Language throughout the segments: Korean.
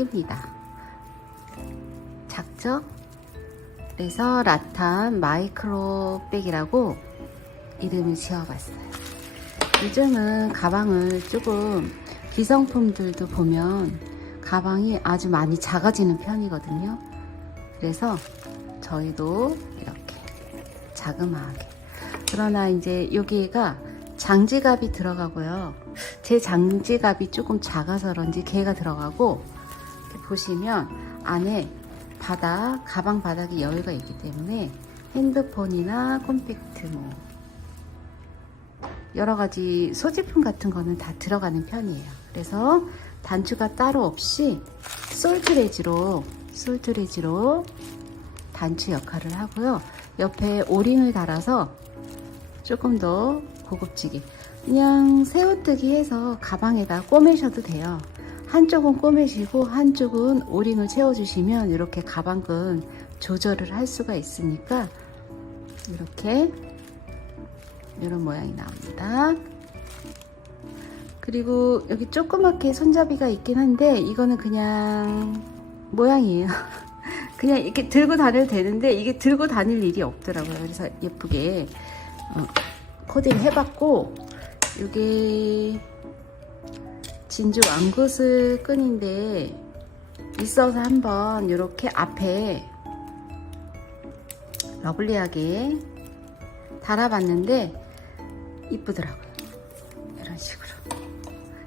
백입니다. 작죠? 그래서 라탄 마이크로 백이라고 이름을 지어봤어요. 요즘은 가방을 조금 기성품들도 보면 가방이 아주 많이 작아지는 편이거든요. 그래서 저희도 이렇게 자그마하게. 그러나 이제 여기가 장지갑이 들어가고요. 제 장지갑이 조금 작아서 그런지 걔가 들어가고, 이렇게 보시면 안에 가방 바닥에 여유가 있기 때문에 핸드폰이나 컴팩트 여러가지 소지품 같은 거는 다 들어가는 편이에요. 그래서 단추가 따로 없이 솔트레지로 단추 역할을 하고요. 옆에 오링을 달아서 조금 더 고급지게 그냥 새우뜨기 해서 가방에다 꼬매셔도 돼요. 한쪽은 꼬매시고 한쪽은 오링을 채워주시면 이렇게 가방끈 조절을 할 수가 있으니까 이렇게 이런 모양이 나옵니다. 그리고 여기 조그맣게 손잡이가 있긴 한데 이거는 그냥 모양이에요. 그냥 이렇게 들고 다녀도 되는데 이게 들고 다닐 일이 없더라고요. 그래서 예쁘게 코딩 해봤고, 이게 진주 왕구슬 끈인데 있어서 한번 이렇게 앞에 러블리하게 달아봤는데 이쁘더라고요. 이런 식으로.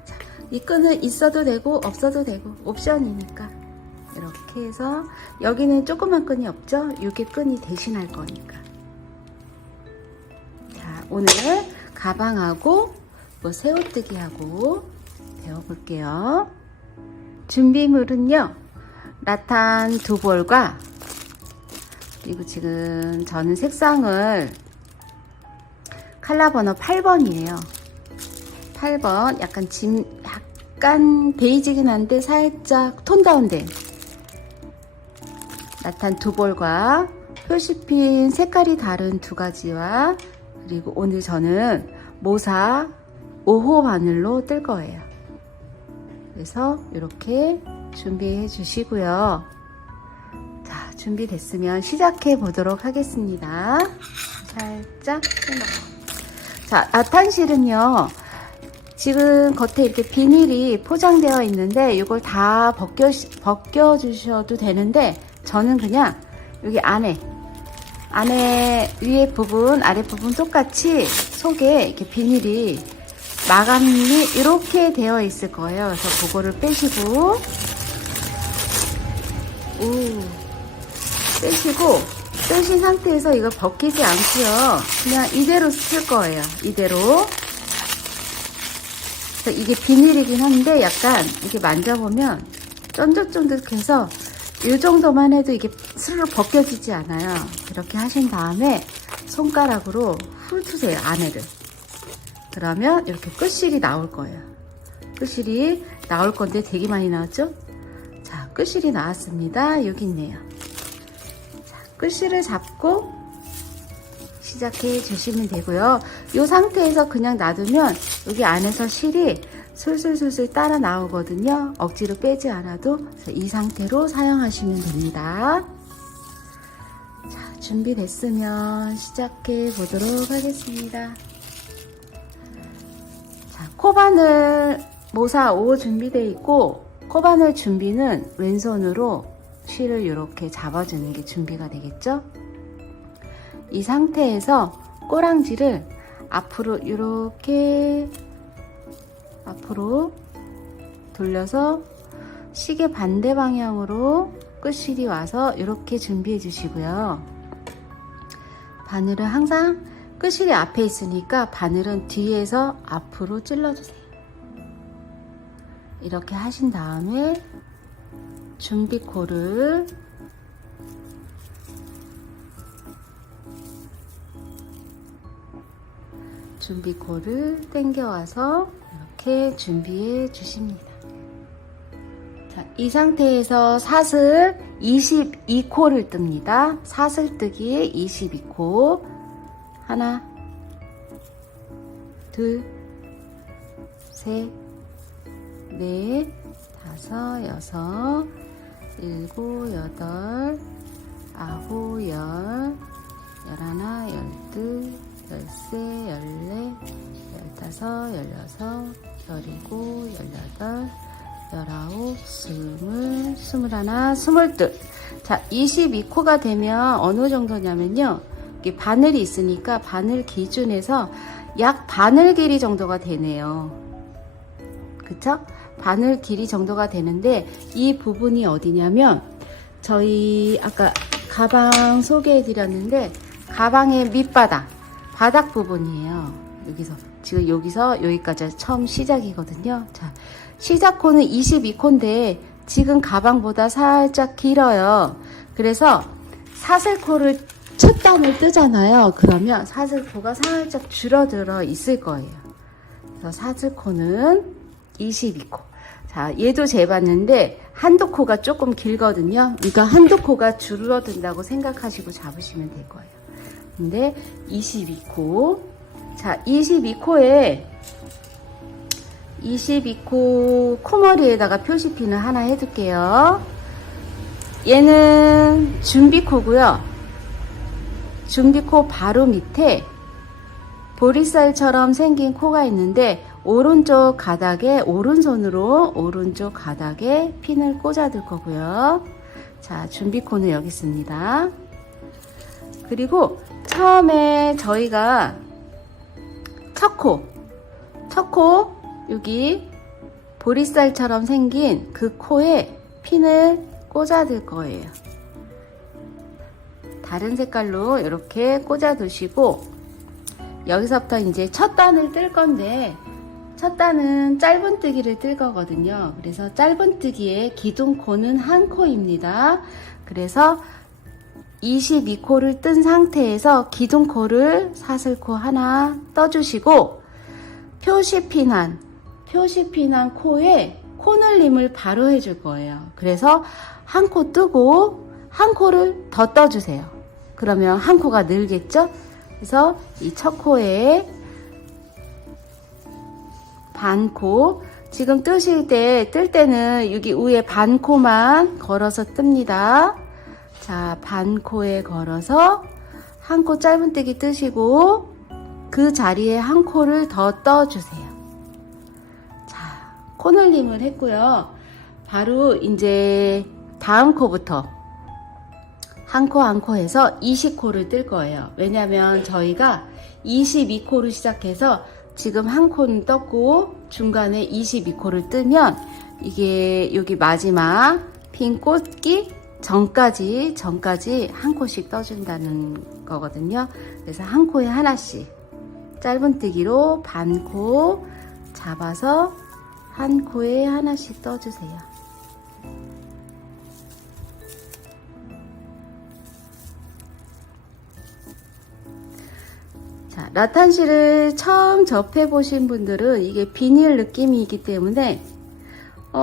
자, 이 끈은 있어도 되고 없어도 되고 옵션이니까 이렇게 해서, 여기는 조그만 끈이 없죠? 이게 끈이 대신할 거니까. 자, 오늘 가방하고 뭐 새우뜨기하고 배워볼게요. 준비물은요, 라탄 2볼과, 그리고 지금 저는 색상을 컬러 번호 8번이에요. 8번 약간 베이지긴 한데 살짝 톤 다운된 라탄 2볼과 표시핀 색깔이 다른 2가지와, 그리고 오늘 저는 모사 5호 바늘로 뜰 거예요. 그래서 이렇게 준비해 주시고요. 자, 준비됐으면 시작해 보도록 하겠습니다. 살짝 끊어. 자, 라탄실은요, 지금 겉에 이렇게 비닐이 포장되어 있는데 이걸 다 벗겨 주셔도 되는데, 저는 그냥 여기 안에 위에 부분 아래 부분 똑같이 속에 이렇게 비닐이 마감이 이렇게 되어 있을 거예요. 그래서 그거를 빼시고 빼신 상태에서 이걸 벗기지 않고요. 그냥 이대로 쓸 거예요. 이대로. 그래서 이게 비닐이긴 한데 약간 이렇게 만져보면 쫀득쫀득해서 이 정도만 해도 이게 스르르 벗겨지지 않아요. 이렇게 하신 다음에 손가락으로 훑으세요, 안에를. 그러면 이렇게 끝실이 나올 거예요. 끝실이 나올 건데 되게 많이 나왔죠? 자, 끝실이 나왔습니다. 여기 있네요. 자, 끝실을 잡고 시작해 주시면 되고요. 이 상태에서 그냥 놔두면 여기 안에서 실이 술술술술 따라 나오거든요. 억지로 빼지 않아도. 그래서 이 상태로 사용하시면 됩니다. 자, 준비됐으면 시작해 보도록 하겠습니다. 자, 코바늘 모사 5 준비되어 있고, 코바늘 준비는 왼손으로 실을 이렇게 잡아주는 게 준비가 되겠죠? 이 상태에서 꼬랑지를 앞으로 이렇게 앞으로 돌려서 시계 반대 방향으로 끝실이 와서 이렇게 준비해 주시고요. 바늘은 항상 끝실이 앞에 있으니까 바늘은 뒤에서 앞으로 찔러주세요. 이렇게 하신 다음에 준비코를 당겨와서 이렇게 준비해 주십니다. 자, 이 상태에서 사슬 22코를 뜹니다. 사슬 뜨기 22코. 하나, 둘, 셋, 넷, 다섯, 여섯, 일곱, 여덟, 아홉, 열, 열하나, 열둘, 열세, 열네, 열다섯, 열여섯, 열일곱, 열여덟, 열아홉, 스물, 스물하나, 스물둘. 자, 22코가 되면 어느 정도냐면요. 이게 바늘이 있으니까 바늘 기준에서 약 바늘 길이 정도가 되네요. 그쵸? 바늘 길이 정도가 되는데 이 부분이 어디냐면 저희 아까 가방 소개해 드렸는데 가방의 밑바닥, 바닥 부분이에요. 여기서 지금 여기서 여기까지 처음 시작이거든요. 자, 시작코는 22코인데 지금 가방보다 살짝 길어요. 그래서 사슬코를 첫 단을 뜨잖아요. 그러면 사슬코가 살짝 줄어들어 있을 거예요. 그래서 사슬코는 22코. 자, 얘도 재봤는데 한두 코가 조금 길거든요. 그러니까 한두 코가 줄어든다고 생각하시고 잡으시면 될 거예요. 근데 22코. 자, 22코에 22코 코머리에다가 표시핀을 하나 해둘게요. 얘는 준비코고요. 준비코 바로 밑에 보리쌀처럼 생긴 코가 있는데 오른쪽 가닥에 오른손으로 오른쪽 가닥에 핀을 꽂아둘 거고요. 자, 준비코는 여기 있습니다. 그리고 처음에 저희가 첫 코 여기 보리쌀처럼 생긴 그 코에 핀을 꽂아둘 거예요. 다른 색깔로 이렇게 꽂아두시고 여기서부터 이제 첫 단을 뜰 건데 첫 단은 짧은뜨기를 뜰 거거든요. 그래서 짧은뜨기에 기둥코는 한 코입니다. 그래서 22코를 뜬 상태에서 기둥코를 사슬코 하나 떠주시고 표시핀한 코에 코늘림을 바로 해줄 거예요. 그래서 한 코 뜨고 한 코를 더 떠주세요. 그러면 한 코가 늘겠죠? 그래서 이 첫 코에 반코, 지금 뜰 때는 여기 위에 반코만 걸어서 뜹니다. 자, 반코에 걸어서 한 코 짧은뜨기 뜨시고 그 자리에 한 코를 더 떠주세요. 자, 코늘림을 했고요. 바로 이제 다음 코부터 한 코 한 코 해서 20코를 뜰 거예요. 왜냐면 저희가 22코를 시작해서 지금 한 코는 떴고 중간에 22코를 뜨면 이게 여기 마지막 핀 꽂기 전까지 한 코씩 떠준다는 거거든요. 그래서 한 코에 하나씩 짧은뜨기로 반코 잡아서 한 코에 하나씩 떠주세요. 자, 라탄실을 처음 접해보신 분들은 이게 비닐 느낌이기 때문에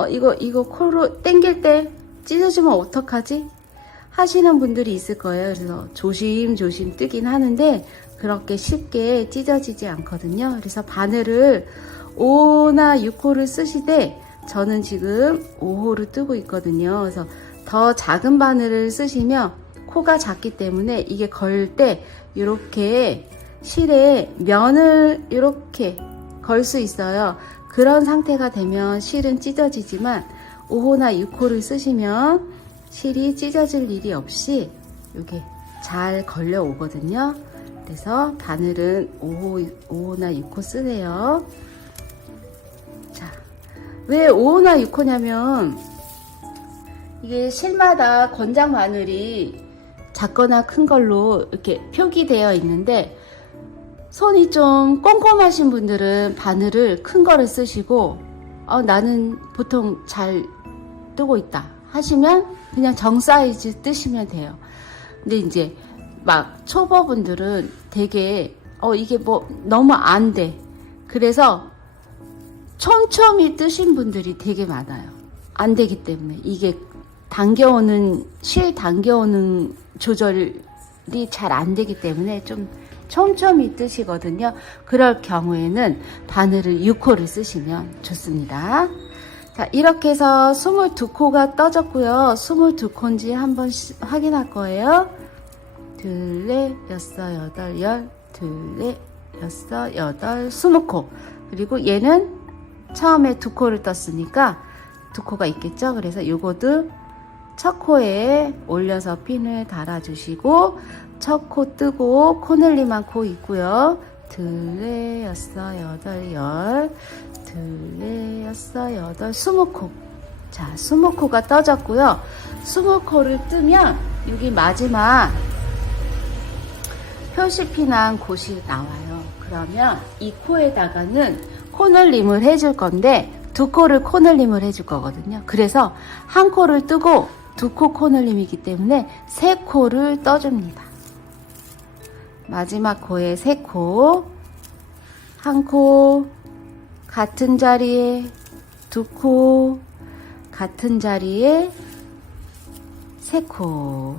이거 코로 당길 때 찢어지면 어떡하지? 하시는 분들이 있을 거예요. 그래서 조심조심 뜨긴 하는데 그렇게 쉽게 찢어지지 않거든요. 그래서 바늘을 5나 6호를 쓰시되 저는 지금 5호를 뜨고 있거든요. 그래서 더 작은 바늘을 쓰시면 코가 작기 때문에 이게 걸 때 이렇게 실에 면을 이렇게 걸 수 있어요. 그런 상태가 되면 실은 찢어지지만 5호나 6호를 쓰시면 실이 찢어질 일이 없이 이게 잘 걸려 오거든요. 그래서 바늘은 5호나 6호 쓰세요. 자, 왜 5호나 6호냐면 이게 실마다 권장 바늘이 작거나 큰 걸로 이렇게 표기되어 있는데 손이 좀 꼼꼼하신 분들은 바늘을 큰 거를 쓰시고 나는 보통 잘 뜨고 있다 하시면 그냥 정 사이즈 뜨시면 돼요. 근데 이제 막 초보분들은 되게 이게 뭐 너무 안 돼. 그래서 촘촘히 뜨신 분들이 되게 많아요. 안 되기 때문에 이게 실 당겨오는 조절이 잘 안 되기 때문에 좀 촘촘히 뜨시거든요. 그럴 경우에는 바늘을 6호를 쓰시면 좋습니다. 자, 이렇게 해서 22코가 떠졌고요. 22코인지 한번 확인할 거예요. 둘, 넷, 여섯, 여덟, 열, 둘, 넷, 여섯, 여덟, 20코. 그리고 얘는 처음에 2코를 떴으니까 2코가 있겠죠. 그래서 요거도 첫 코에 올려서 핀을 달아주시고, 첫 코 뜨고 코넬림한 코 있고요. 둘, 넷, 여섯, 여덟, 열, 둘, 넷, 여섯, 여덟, 20코. 자, 20코가 떠졌고요. 20코를 뜨면 여기 마지막 표시핀한 곳이 나와요. 그러면 이 코에다가는 코넬림을 해줄 건데 2코를 코넬림을 해줄 거거든요. 그래서 한 코를 뜨고 2코 코넬림이기 때문에 3코를 떠줍니다. 마지막 코에 3코, 한 코, 같은 자리에 2코, 같은 자리에 3코.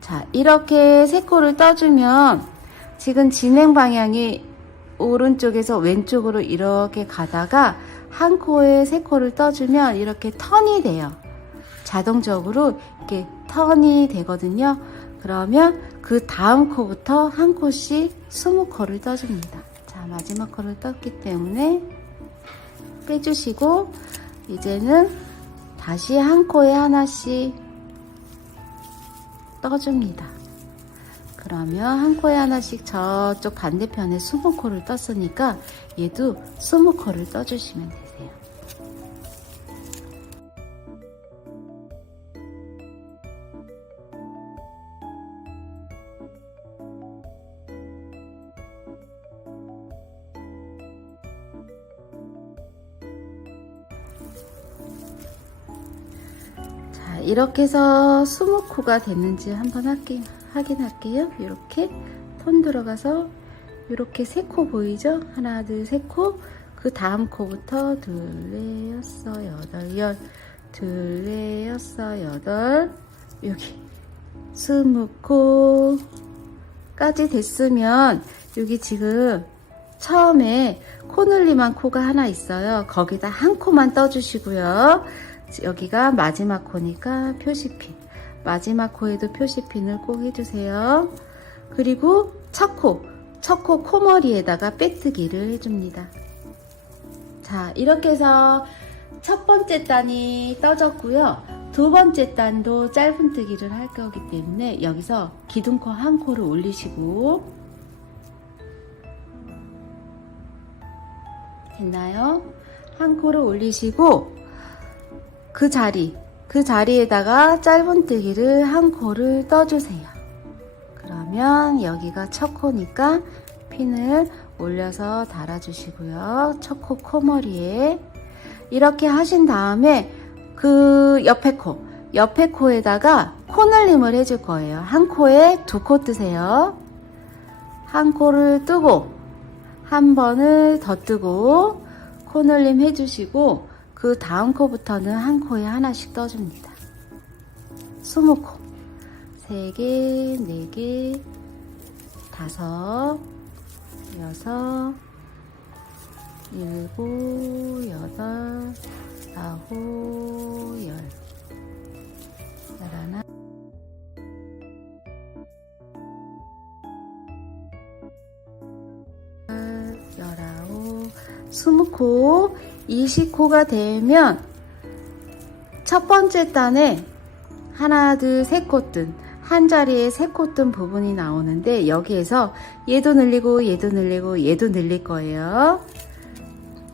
자, 이렇게 3코를 떠주면 지금 진행 방향이 오른쪽에서 왼쪽으로 이렇게 가다가 한 코에 3코를 떠주면 이렇게 턴이 돼요. 자동적으로 이렇게 턴이 되거든요. 그러면 그 다음 코부터 한 코씩 20코를 떠줍니다. 자, 마지막 코를 떴기 때문에 빼주시고 이제는 다시 한 코에 하나씩 떠줍니다. 그러면 한 코에 하나씩 저쪽 반대편에 20코를 떴으니까 얘도 20코를 떠주시면 되세요. 자, 이렇게 해서 20코가 됐는지 한번 확인할게요. 이렇게 톤 들어가서 이렇게 3코 보이죠? 하나, 둘, 3코. 그 다음 코부터 둘, 넷, 여섯, 여덟, 열, 둘, 넷, 여섯, 여덟, 여기 20코까지 됐으면 여기 지금 처음에 코넬림한 코가 하나 있어요. 거기다 한 코만 떠주시고요. 여기가 마지막 코니까 표시핀. 마지막 코에도 표시핀을 꼭 해주세요. 그리고 첫 코 코머리에다가 빼뜨기를 해줍니다. 자, 이렇게 해서 첫 번째 단이 떠졌고요. 두 번째 단도 짧은뜨기를 할 거기 때문에 여기서 기둥코 한 코를 올리시고, 됐나요? 한 코를 올리시고 그 자리에다가 짧은뜨기를 한 코를 떠주세요. 그러면 여기가 첫 코니까 핀을 올려서 달아주시고요. 첫 코 코머리에 이렇게 하신 다음에 그 옆에 코에다가 코넬림을 해줄 거예요. 한 코에 2코 뜨세요. 한 코를 뜨고 한 번을 더 뜨고 코넬림 해주시고 그 다음 코부터는 한 코에 하나씩 떠줍니다. 20코. 3개, 4개, 5, 6, 7, 8, 9, 10. 11. 열아홉, 20코, 20코가 되면 첫 번째 단에 하나, 둘, 3코 뜬 한 자리에 3코 뜬 부분이 나오는데 여기에서 얘도 늘리고 얘도 늘리고 얘도 늘릴 거예요.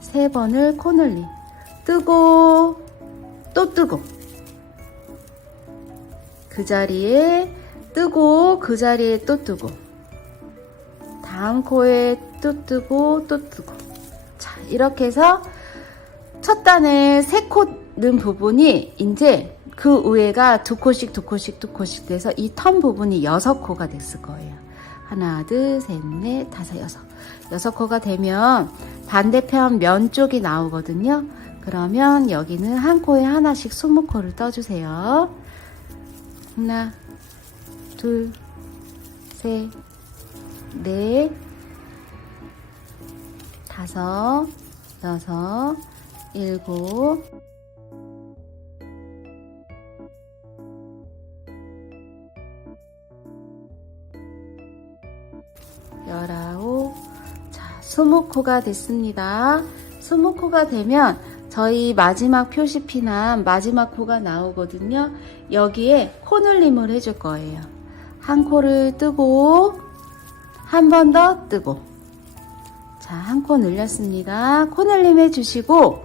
3번을 코넬림 뜨고 또 뜨고 그 자리에 뜨고 그 자리에 또 뜨고 다음 코에 또 뜨고 또 뜨고. 자, 이렇게 해서 첫 단에 3코 넣은 부분이 이제 그 위에가 2코씩 돼서 이 턴 부분이 6코가 됐을 거예요. 하나, 둘, 셋, 넷, 다섯, 여섯. 6코가 되면 반대편 면 쪽이 나오거든요. 그러면 여기는 한 코에 하나씩 20코를 떠주세요. 하나, 둘, 셋, 넷, 다섯, 여섯, 일곱, 열아홉. 자, 20코가 됐습니다. 20코가 되면 저희 마지막 표시피난 마지막 코가 나오거든요. 여기에 코늘림을 해줄 거예요. 한 코를 뜨고 한 번 더 뜨고. 자, 한 코 늘렸습니다. 코늘림 해주시고,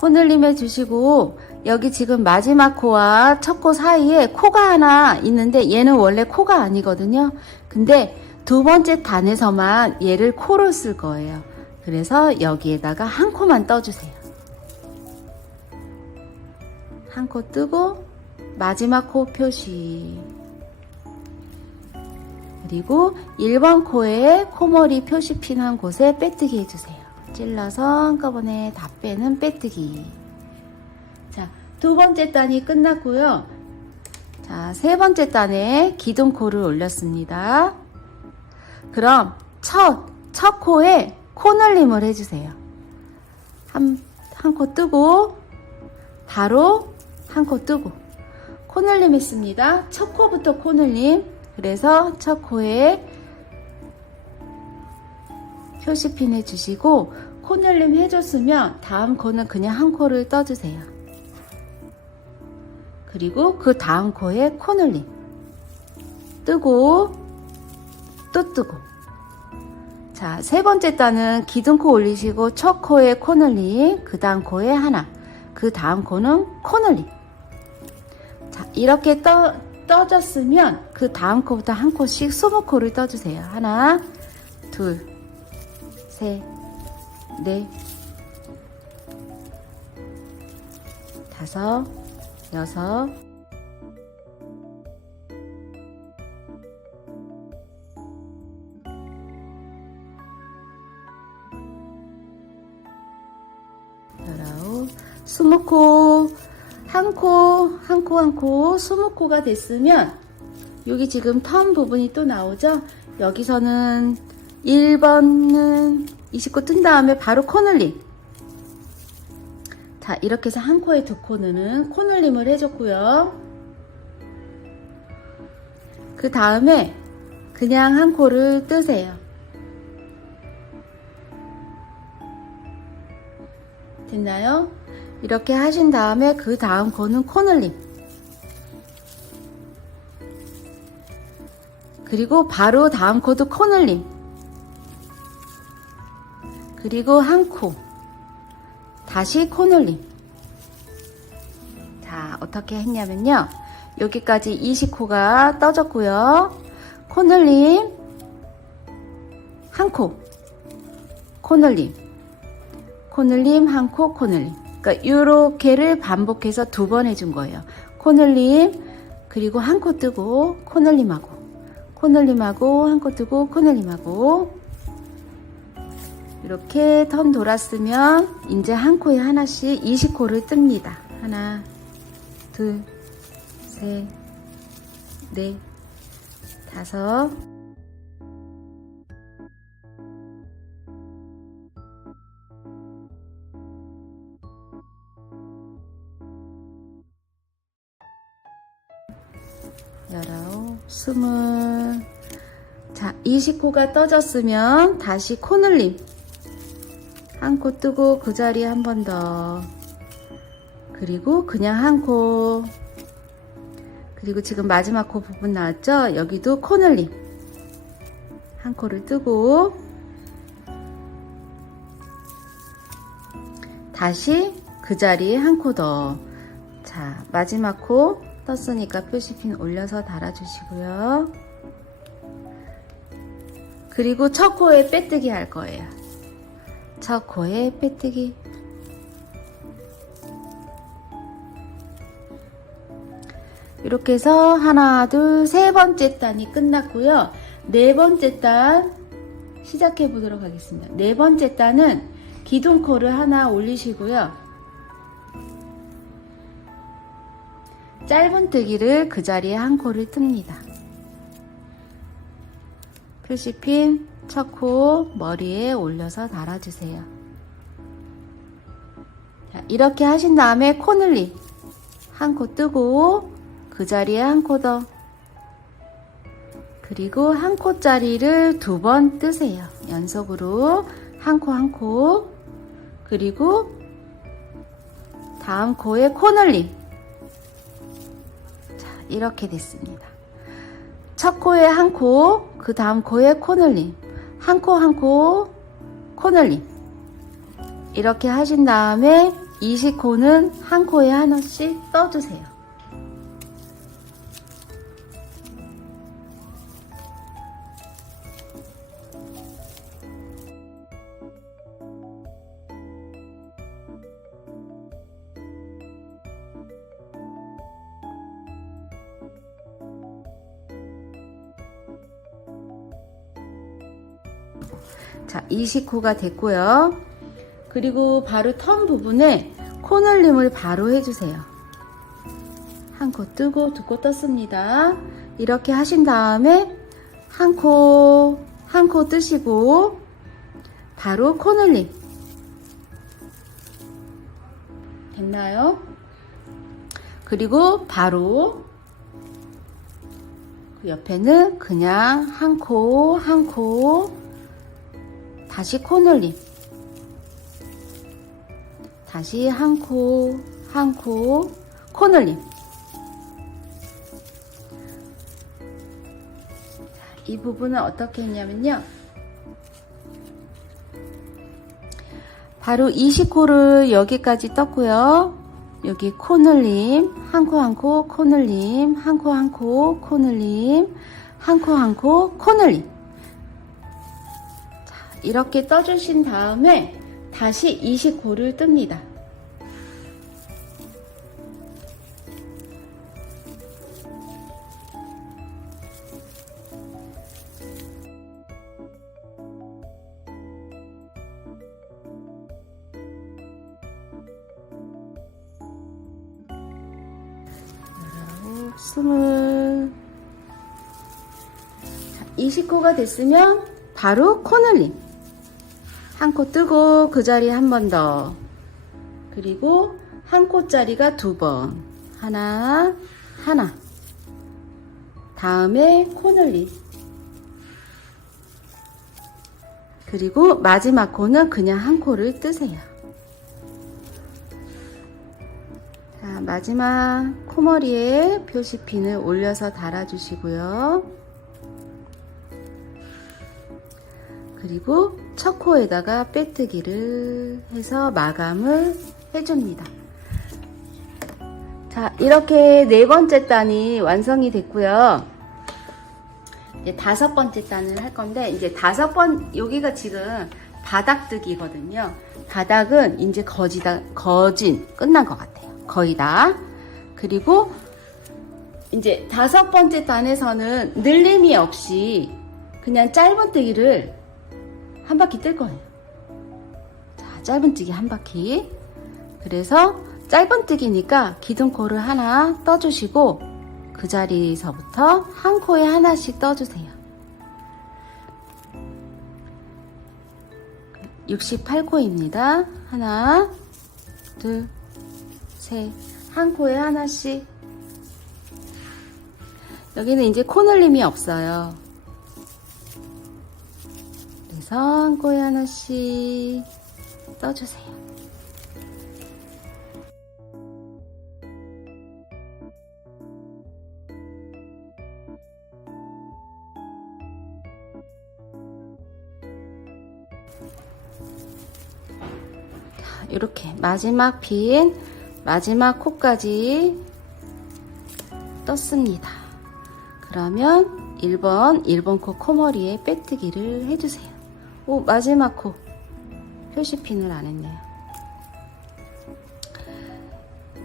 코늘림 해주시고, 여기 지금 마지막 코와 첫 코 사이에 코가 하나 있는데 얘는 원래 코가 아니거든요. 근데 두 번째 단에서만 얘를 코로 쓸 거예요. 그래서 여기에다가 한 코만 떠주세요. 한 코 뜨고 마지막 코 표시. 그리고 1번 코에 코머리 표시핀 한 곳에 빼뜨기 해주세요. 찔러서 한꺼번에 다 빼는 빼뜨기. 자, 두 번째 단이 끝났고요. 자, 세 번째 단에 기둥코를 올렸습니다. 그럼 첫 코에 코늘림을 해주세요. 한 코 뜨고 바로 한 코 뜨고 코늘림 했습니다. 첫 코부터 코늘림. 그래서 첫 코에 표시핀 해주시고 코늘림 해줬으면 다음 코는 그냥 한 코를 떠주세요. 그리고 그 다음 코에 코늘림 뜨고 또 뜨고. 자, 세 번째 단은 기둥코 올리시고 첫 코에 코늘림, 그 다음 코에 하나, 그 다음 코는 코늘림. 자, 이렇게 떠졌으면 그 다음 코부터 한 코씩 20코를 떠주세요. 하나, 둘, 셋, 넷, 다섯, 여섯, 열아홉, 20코. 한 코, 20코가 됐으면 여기 지금 턴 부분이 또 나오죠? 여기서는 1번은 20코 뜬 다음에 바로 코늘림. 자, 이렇게 해서 한 코에 두 코는 코늘림을 해줬고요. 그 다음에 그냥 한 코를 뜨세요. 됐나요? 이렇게 하신 다음에 그 다음 코는 코늘림. 그리고 바로 다음 코도 코늘림. 그리고 한 코. 다시 코늘림. 자, 어떻게 했냐면요. 여기까지 20코가 떠졌고요. 코늘림. 한 코. 코늘림. 코늘림, 한 코, 코늘림. 그러니까 요렇게를 반복해서 두 번 해준 거예요. 코늘림, 그리고 한 코 뜨고 코늘림하고 코늘림하고 한 코 뜨고 코늘림하고. 이렇게 턴 돌았으면 이제 한 코에 하나씩 20코를 뜹니다. 하나, 둘, 셋, 넷, 다섯, 열아홉, 20. 자, 20코가 떠졌으면 다시 코늘림. 한 코 뜨고 그 자리에 한 번 더. 그리고 그냥 한 코. 그리고 지금 마지막 코 부분 나왔죠? 여기도 코늘림. 한 코를 뜨고 다시 그 자리에 한 코 더. 자, 마지막 코 떴으니까 표시핀 올려서 달아주시고요. 그리고 첫 코에 빼뜨기 할 거예요. 첫 코에 빼뜨기. 이렇게 해서 하나, 둘, 세 번째 단이 끝났고요. 네 번째 단 시작해 보도록 하겠습니다. 네 번째 단은 기둥코를 하나 올리시고요. 짧은뜨기를 그 자리에 한 코를 뜹니다. 표시핀 첫 코 머리에 올려서 달아주세요. 이렇게 하신 다음에 코늘림 한 코 뜨고 그 자리에 한 코 더, 그리고 한 코짜리를 2번 뜨세요. 연속으로 한 코 한 코, 그리고 다음 코에 코늘림. 자, 이렇게 됐습니다. 첫 코에 한 코, 그 다음 코에 코늘림, 한 코 한 코 코늘림. 이렇게 하신 다음에 20코는 한 코에 하나씩 떠주세요. 자, 20코가 됐고요. 그리고 바로 턴 부분에 코늘림을 바로 해주세요. 한 코 뜨고 2코 떴습니다. 이렇게 하신 다음에 한 코 뜨시고 바로 코늘림. 됐나요? 그리고 바로 그 옆에는 그냥 한 코 다시 코늘림, 다시 한 코 코늘림. 이 부분은 어떻게 했냐면요, 바로 20코를 여기까지 떴고요. 여기 코늘림 한 코 코늘림, 한 코 코늘림, 한 코 코늘림. 자, 이렇게 떠주신 다음에 다시 20코를 뜹니다. 스물. 20코가 됐으면 바로 코늘림 한 코 뜨고 그 자리에 한 번 더, 그리고 한 코짜리가 2번, 하나, 다음에 코늘림, 그리고 마지막 코는 그냥 한 코를 뜨세요. 자, 마지막 코머리에 표시핀을 올려서 달아주시고요. 그리고 첫 코에다가 빼뜨기를 해서 마감을 해줍니다. 자, 이렇게 4번째 단이 완성이 됐고요. 이제 5번째 단을 할 건데, 이제 5번, 여기가 지금 바닥뜨기거든요. 바닥은 이제 거진 끝난 것 같아요. 거의 다. 그리고 이제 5번째 단에서는 늘림이 없이 그냥 짧은뜨기를 한 바퀴 뜰 거예요. 자, 짧은뜨기 한 바퀴. 그래서 짧은뜨기니까 기둥코를 하나 떠주시고 그 자리에서부터 한 코에 하나씩 떠주세요. 68코입니다. 하나, 둘, 셋. 한 코에 하나씩. 여기는 이제 코늘림이 없어요. 그래서 한 코에 하나씩 떠주세요. 이렇게 마지막 핀, 마지막 코까지 떴습니다. 그러면 1번 코 코머리에 빼뜨기를 해주세요. 오, 마지막 코 표시핀을 안 했네요.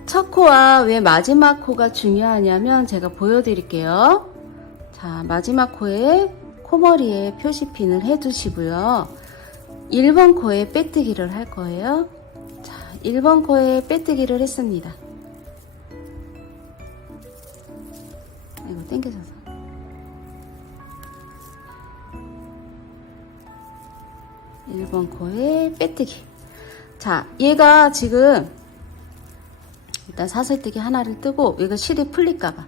첫 코와 왜 마지막 코가 중요하냐면 제가 보여드릴게요. 자, 마지막 코에 코머리에 표시핀을 해두시고요. 1번 코에 빼뜨기를 할 거예요. 자, 1번 코에 빼뜨기를 했습니다. 이거 당겨져서. 일번 코에 빼뜨기. 자, 얘가 지금 일단 사슬뜨기 하나를 뜨고 이거 실이 풀릴까봐.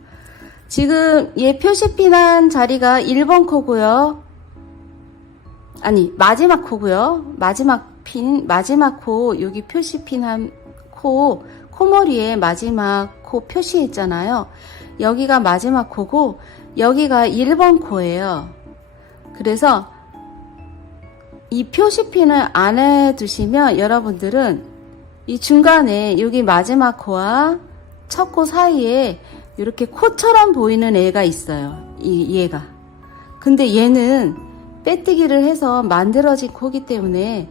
지금 얘 표시핀 한 자리가 1번 코고요. 아니 마지막 코고요. 마지막 코 여기 표시핀 한 코 코머리에 마지막 코 표시했잖아요. 여기가 마지막 코고 여기가 1번 코예요. 그래서 이 표시핀을 안에 두시면 여러분들은 이 중간에 여기 마지막 코와 첫 코 사이에 이렇게 코처럼 보이는 애가 있어요. 얘가. 근데 얘는 빼뜨기를 해서 만들어진 코기 때문에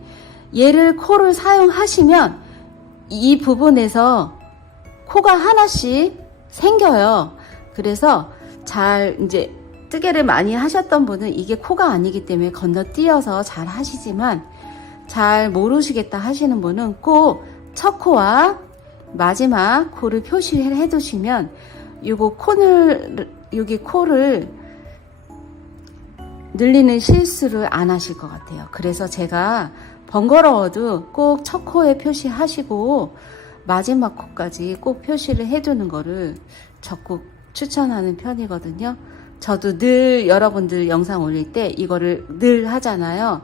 얘를 코를 사용하시면 이 부분에서 코가 하나씩 생겨요. 그래서 잘 이제 뜨개를 많이 하셨던 분은 이게 코가 아니기 때문에 건너뛰어서 잘 하시지만 잘 모르시겠다 하시는 분은 꼭 첫 코와 마지막 코를 표시해 두시면 여기 코를 늘리는 실수를 안 하실 것 같아요. 그래서 제가 번거로워도 꼭 첫 코에 표시하시고 마지막 코까지 꼭 표시를 해두는 거를 적극 추천하는 편이거든요. 저도 늘 여러분들 영상 올릴 때 이거를 늘 하잖아요.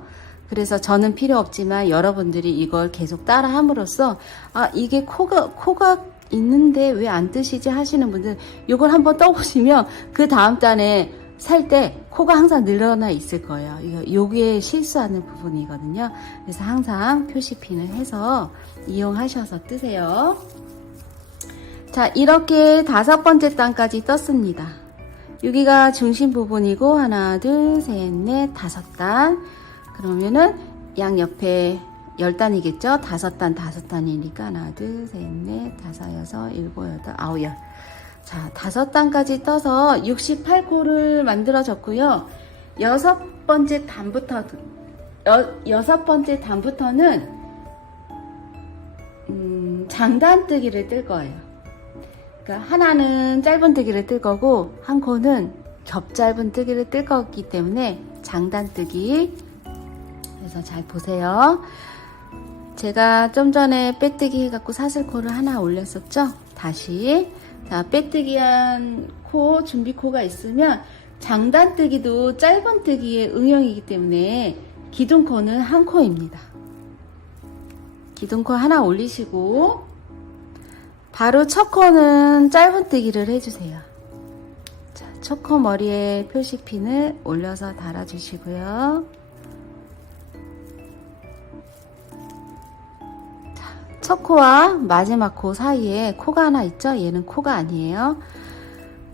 그래서 저는 필요 없지만 여러분들이 이걸 계속 따라 함으로써 아 이게 코가 있는데 왜 안 뜨시지 하시는 분들 이걸 한번 떠보시면 그 다음 단에 살 때 코가 항상 늘어나 있을 거예요. 요게 실수하는 부분이거든요. 그래서 항상 표시핀을 해서 이용하셔서 뜨세요. 자, 이렇게 5번째 단까지 떴습니다. 여기가 중심 부분이고 하나, 둘, 셋, 넷, 5단. 그러면은 양 옆에 10단이겠죠? 5단, 5단이니까 하나, 둘, 셋, 넷, 5, 6, 7, 8, 9, 10. 자, 5단까지 떠서 68코를 만들어졌고요. 여섯 번째 단부터는 장단뜨기를 뜰 거예요. 그러니까 하나는 짧은 뜨기를 뜰 거고 한 코는 겹짧은 뜨기를 뜰 거기 때문에 장단뜨기. 그래서 잘 보세요. 제가 좀 전에 빼뜨기 해갖고 사슬코를 하나 올렸었죠? 다시. 자, 빼뜨기한 코, 준비코가 있으면 장단뜨기도 짧은 뜨기의 응용이기 때문에 기둥코는 한 코입니다. 기둥코 하나 올리시고 바로 첫 코는 짧은 뜨기를 해주세요. 자, 첫 코 머리에 표시핀을 올려서 달아주시고요. 첫 코와 마지막 코 사이에 코가 하나 있죠? 얘는 코가 아니에요.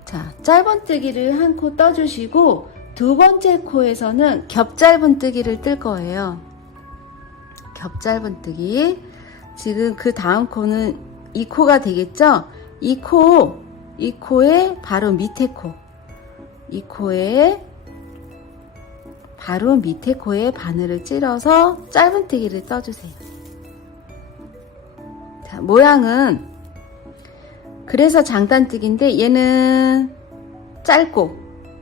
자, 짧은 뜨기를 한 코 떠주시고 두 번째 코에서는 겹짧은 뜨기를 뜰 거예요. 겹짧은 뜨기. 지금 그 다음 코는 이 코가 되겠죠? 이 코의 바로 밑에 코. 이 코의 바로 밑에 코에 바늘을 찔러서 짧은 뜨기를 떠주세요. 자, 모양은 그래서 장단뜨기인데 얘는 짧고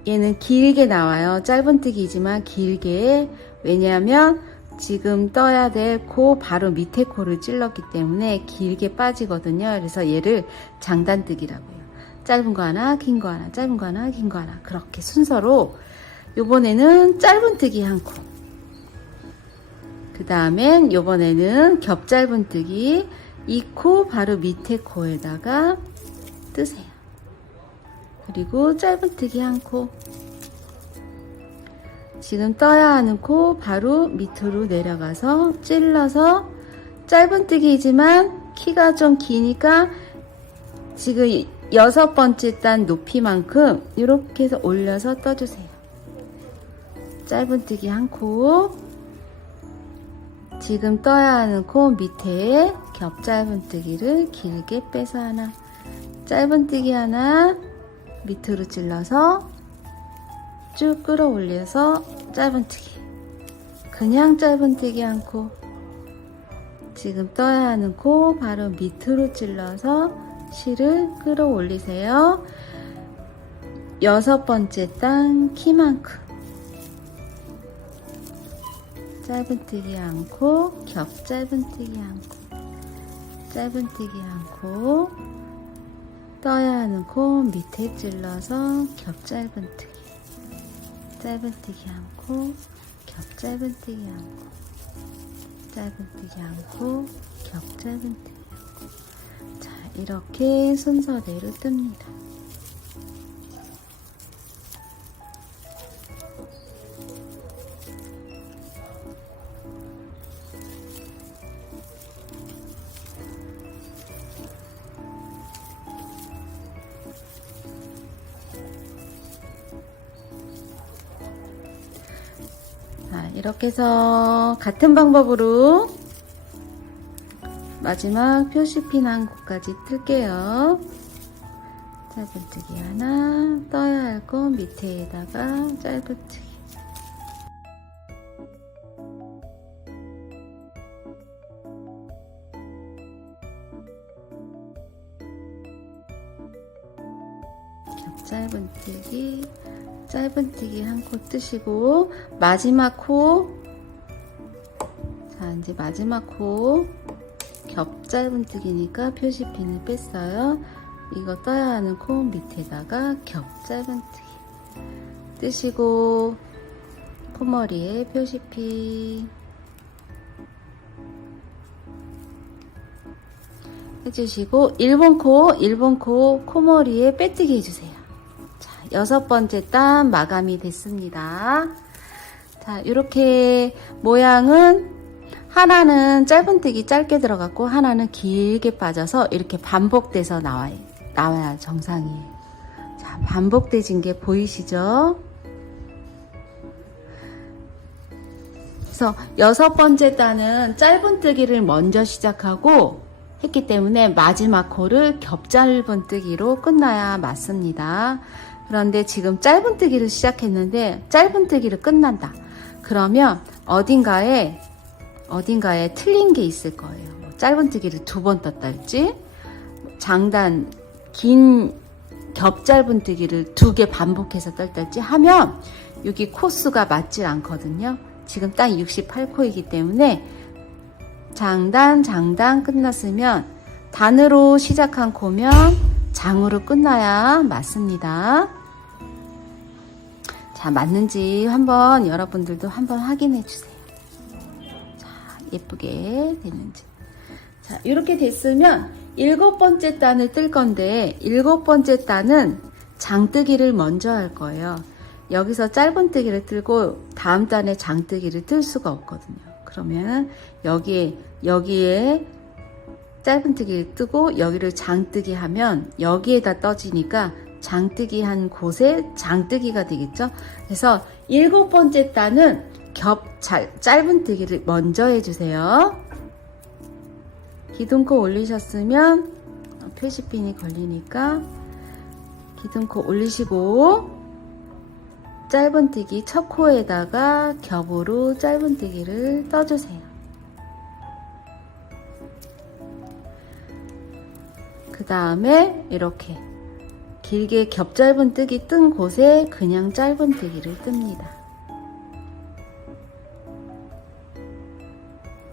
얘는 길게 나와요. 짧은뜨기이지만 길게. 왜냐하면 지금 떠야 될 코 바로 밑에 코를 찔렀기 때문에 길게 빠지거든요. 그래서 얘를 장단뜨기라고 해요. 짧은 거 하나, 긴 거 하나, 짧은 거 하나, 긴 거 하나. 그렇게 순서로 요번에는 짧은뜨기 한 코. 그 다음엔 요번에는 겹짧은뜨기. 이 코 바로 밑에 코에다가 뜨세요. 그리고 짧은뜨기 한 코. 지금 떠야 하는 코 바로 밑으로 내려가서 찔러서 짧은뜨기이지만 키가 좀 기니까 지금 6번째 단 높이만큼 이렇게 해서 올려서 떠주세요. 짧은뜨기 한 코. 지금 떠야 하는 코 밑에 겹짧은뜨기를 길게 빼서 하나, 짧은뜨기 하나 밑으로 찔러서 쭉 끌어올려서 짧은뜨기. 그냥 짧은뜨기 한 코. 지금 떠야 하는 코 바로 밑으로 찔러서 실을 끌어올리세요. 6번째 단 키만큼. 짧은뜨기 한 코, 겹짧은뜨기 한 코, 짧은뜨기 한 코, 하는 코 밑에 찔러서 겹 짧은뜨기, 짧은뜨기 한 코, 겹 짧은뜨기 한 코, 짧은뜨기 한 코, 겹 짧은뜨기 한 코. 자, 이렇게 순서대로 뜹니다. 자, 이렇게 해서 같은 방법으로 마지막 표시핀 한 곳까지 뜰게요. 짧은뜨기 하나, 떠야 할 거 밑에다가 짧은뜨기. 겹 짧은뜨기, 짧은뜨기 한 코 뜨시고 마지막 코, 자 이제 마지막 코 겹 짧은뜨기니까 표시핀을 뺐어요. 이거 떠야 하는 코 밑에다가 겹 짧은뜨기 뜨시고 코머리에 표시핀 해주시고 1번 코 코머리에 빼뜨기 해주세요. 자, 6번째 단 마감이 됐습니다. 자, 이렇게 모양은 하나는 짧은뜨기 짧게 들어갔고 하나는 길게 빠져서 이렇게 반복돼서 나와야 정상이에요. 자, 반복되진 게 보이시죠? 그래서 6번째 단은 짧은뜨기를 먼저 시작하고 했기 때문에 마지막 코를 겹 짧은뜨기로 끝나야 맞습니다. 그런데 지금 짧은뜨기를 시작했는데 짧은뜨기를 끝난다. 그러면 어딘가에 틀린 게 있을 거예요. 짧은뜨기를 2번 떴달지, 장단 긴 겹 짧은뜨기를 2개 반복해서 떴달지 하면 여기 코수가 맞질 않거든요. 지금 딱 68코이기 때문에 장단 끝났으면 단으로 시작한 코면 장으로 끝나야 맞습니다. 자, 맞는지 한번 여러분들도 한번 확인해 주세요. 자, 예쁘게 됐는지. 자, 이렇게 됐으면 7번째 단을 뜰 건데 7번째 단은 장뜨기를 먼저 할 거예요. 여기서 짧은뜨기를 뜨고 다음 단에 장뜨기를 뜰 수가 없거든요. 그러면 여기에 짧은뜨기를 뜨고 여기를 장뜨기 하면 여기에다 떠지니까 장뜨기 한 곳에 장뜨기가 되겠죠. 그래서 7번째 단은 짧은뜨기를 먼저 해주세요. 기둥코 올리셨으면 표시핀이 걸리니까 기둥코 올리시고 짧은뜨기 첫 코에다가 겹으로 짧은뜨기를 떠주세요. 그 다음에 이렇게 길게 겹 짧은뜨기 뜬 곳에 그냥 짧은뜨기를 뜹니다.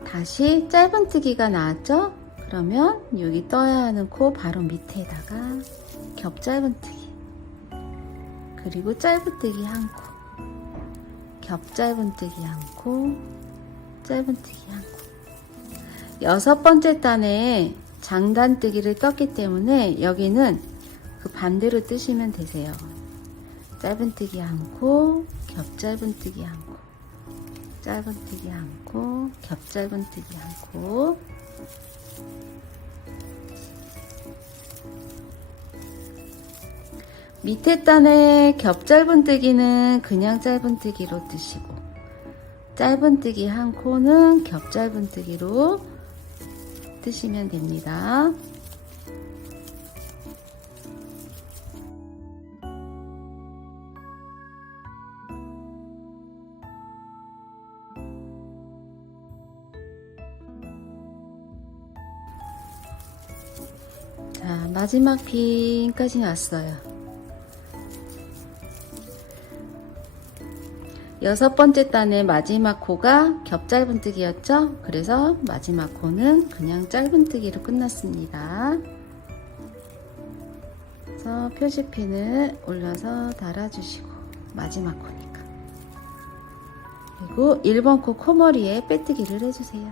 다시 짧은뜨기가 나왔죠? 그러면 여기 떠야 하는 코 바로 밑에다가 겹 짧은뜨기, 그리고 짧은뜨기 한 코, 겹 짧은뜨기 한 코, 짧은뜨기 한 코. 6번째 단에 장단뜨기를 떴기 때문에 여기는 그 반대로 뜨시면 되세요. 짧은뜨기 한 코, 겹 짧은뜨기 한 코, 짧은뜨기 한 코, 겹 짧은뜨기 한 코. 밑에 단에 겹 짧은뜨기는 그냥 짧은뜨기로 뜨시고 짧은뜨기 한 코는 겹 짧은뜨기로 뜨시면 됩니다. 자, 마지막 핀까지 왔어요. 6번째 단의 마지막 코가 겹 짧은뜨기였죠? 그래서 마지막 코는 그냥 짧은뜨기로 끝났습니다. 그래서 표시핀을 올려서 달아주시고, 마지막 코니까. 그리고 1번 코 코머리에 빼뜨기를 해주세요.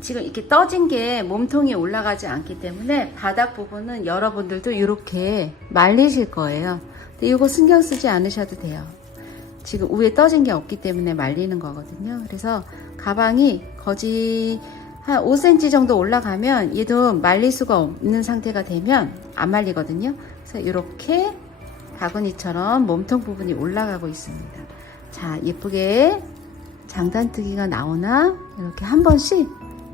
지금 이렇게 떠진 게 몸통이 올라가지 않기 때문에 바닥 부분은 여러분들도 이렇게 말리실 거예요. 근데 이거 신경 쓰지 않으셔도 돼요. 지금 위에 떠진 게 없기 때문에 말리는 거거든요. 그래서 가방이 거의 한 5cm 정도 올라가면 얘도 말릴 수가 없는 상태가 되면 안 말리거든요. 그래서 이렇게 바구니처럼 몸통 부분이 올라가고 있습니다. 자, 예쁘게 장단뜨기가 나오나 이렇게 한 번씩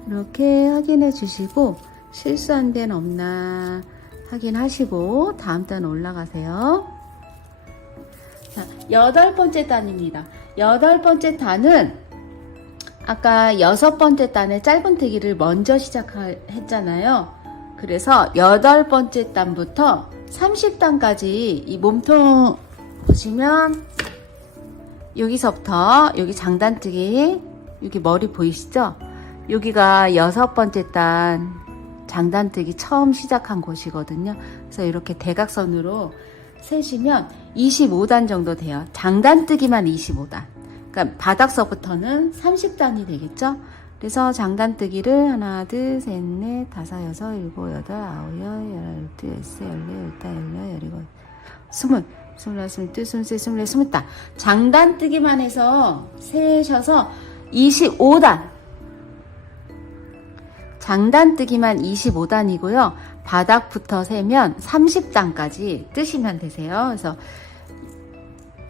이렇게 확인해 주시고 실수한 데는 없나 확인하시고 다음 단 올라가세요. 자, 8번째 단입니다. 8번째 단은 아까 6번째 단의 짧은뜨기를 먼저 시작했잖아요. 그래서 8번째 단부터 30단까지 이 몸통 보시면 여기서부터 여기 장단뜨기, 여기 머리 보이시죠? 여기가 6번째 단 장단뜨기 처음 시작한 곳이거든요. 그래서 이렇게 대각선으로 세시면 25단 정도 돼요. 장단뜨기만 25단. 그러니까 바닥서부터는 30단이 되겠죠? 그래서 장단뜨기를 하나, 둘, 셋, 넷, 다섯, 여섯, 일곱, 여덟, 아홉, 열, 열둘, 열세, 열네, 열다, 열여, 열일곱, 스물, 스물하나, 스물둘, 스물셋, 스물넷, 스물다. 장단뜨기만 해서 세셔서 25단. 장단뜨기만 25단이고요. 바닥부터 세면 30단까지 뜨시면 되세요. 그래서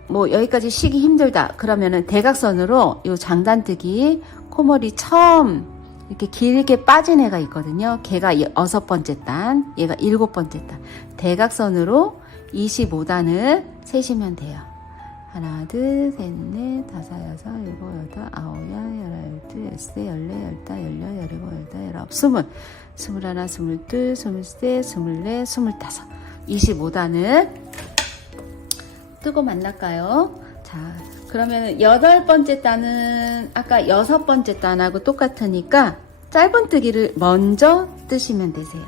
뭐 여기까지 쉬기 힘들다 그러면은 대각선으로 요 장단뜨기 코머리 처음 이렇게 길게 빠진 애가 있거든요. 걔가 6번째 단, 얘가 7번째 단. 대각선으로 25단을 세시면 돼요. 하나, 둘, 셋, 넷, 다섯, 여섯, 일곱, 여덟, 아홉, 열, 열둘, 열세, 열네, 열다, 열여, 열일곱, 열다, 열아홉, 스물, 스물하나, 스물둘, 스물셋, 스물넷, 스물다섯. 25단을 뜨고 만날까요? 자, 그러면 8번째 단은 아까 6번째 단하고 똑같으니까 짧은뜨기를 먼저 뜨시면 되세요.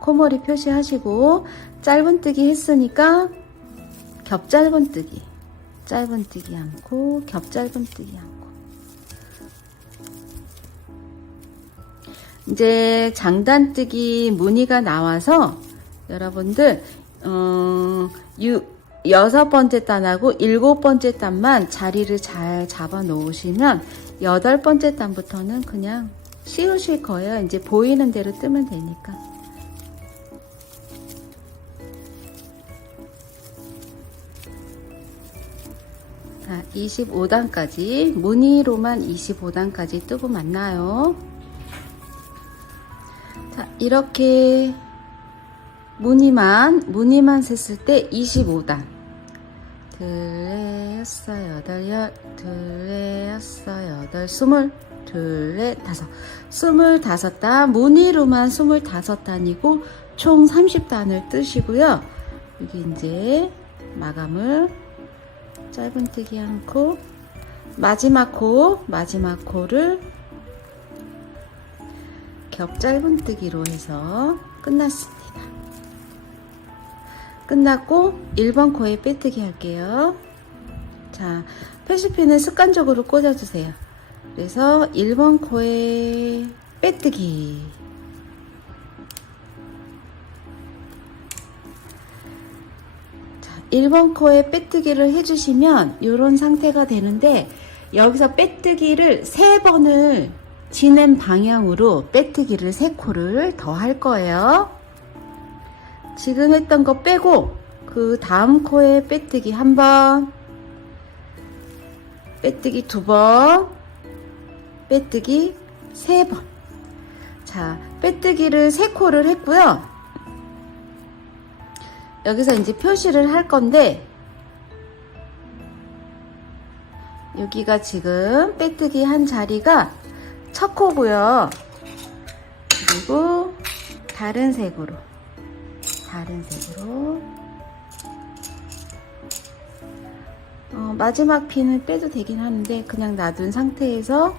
코머리 표시하시고 짧은뜨기 했으니까 겹짧은뜨기, 짧은뜨기 않고 겹짧은뜨기 않고. 이제 장단뜨기 무늬가 나와서 여러분들 6번째 단하고 7번째 단만 자리를 잘 잡아 놓으시면 8번째 단부터는 그냥 씌우실 거예요. 이제 보이는 대로 뜨면 되니까. 자, 25단까지 무늬로만 25단까지 뜨고 만나요. 자, 이렇게 무늬만 셌을 때 25단. 둘레, 여섯, 여덟, 둘레, 여섯, 여덟, 스물, 둘레, 다섯. 25단, 무늬로만 25단이고 총 30단을 뜨시고요. 여기 이제 마감을 짧은뜨기 않고 마지막 코를 겹짧은뜨기로 해서 끝났습니다. 끝났고 1번 코에 빼뜨기 할게요. 자, 표시핀을 습관적으로 꽂아주세요. 그래서 1번 코에 빼뜨기. 자, 1번 코에 빼뜨기를 해주시면 이런 상태가 되는데 여기서 빼뜨기를 3번을 지낸 방향으로 빼뜨기를 3코를 더 할 거예요. 지금 했던 거 빼고 그 다음 코에 빼뜨기 1번, 빼뜨기 2번, 빼뜨기 3번. 자, 빼뜨기를 3코를 했고요. 여기서 이제 표시를 할 건데 여기가 지금 빼뜨기 한 자리가 첫 코고요. 그리고 다른 색으로 마지막 핀은 빼도 되긴 하는데 그냥 놔둔 상태에서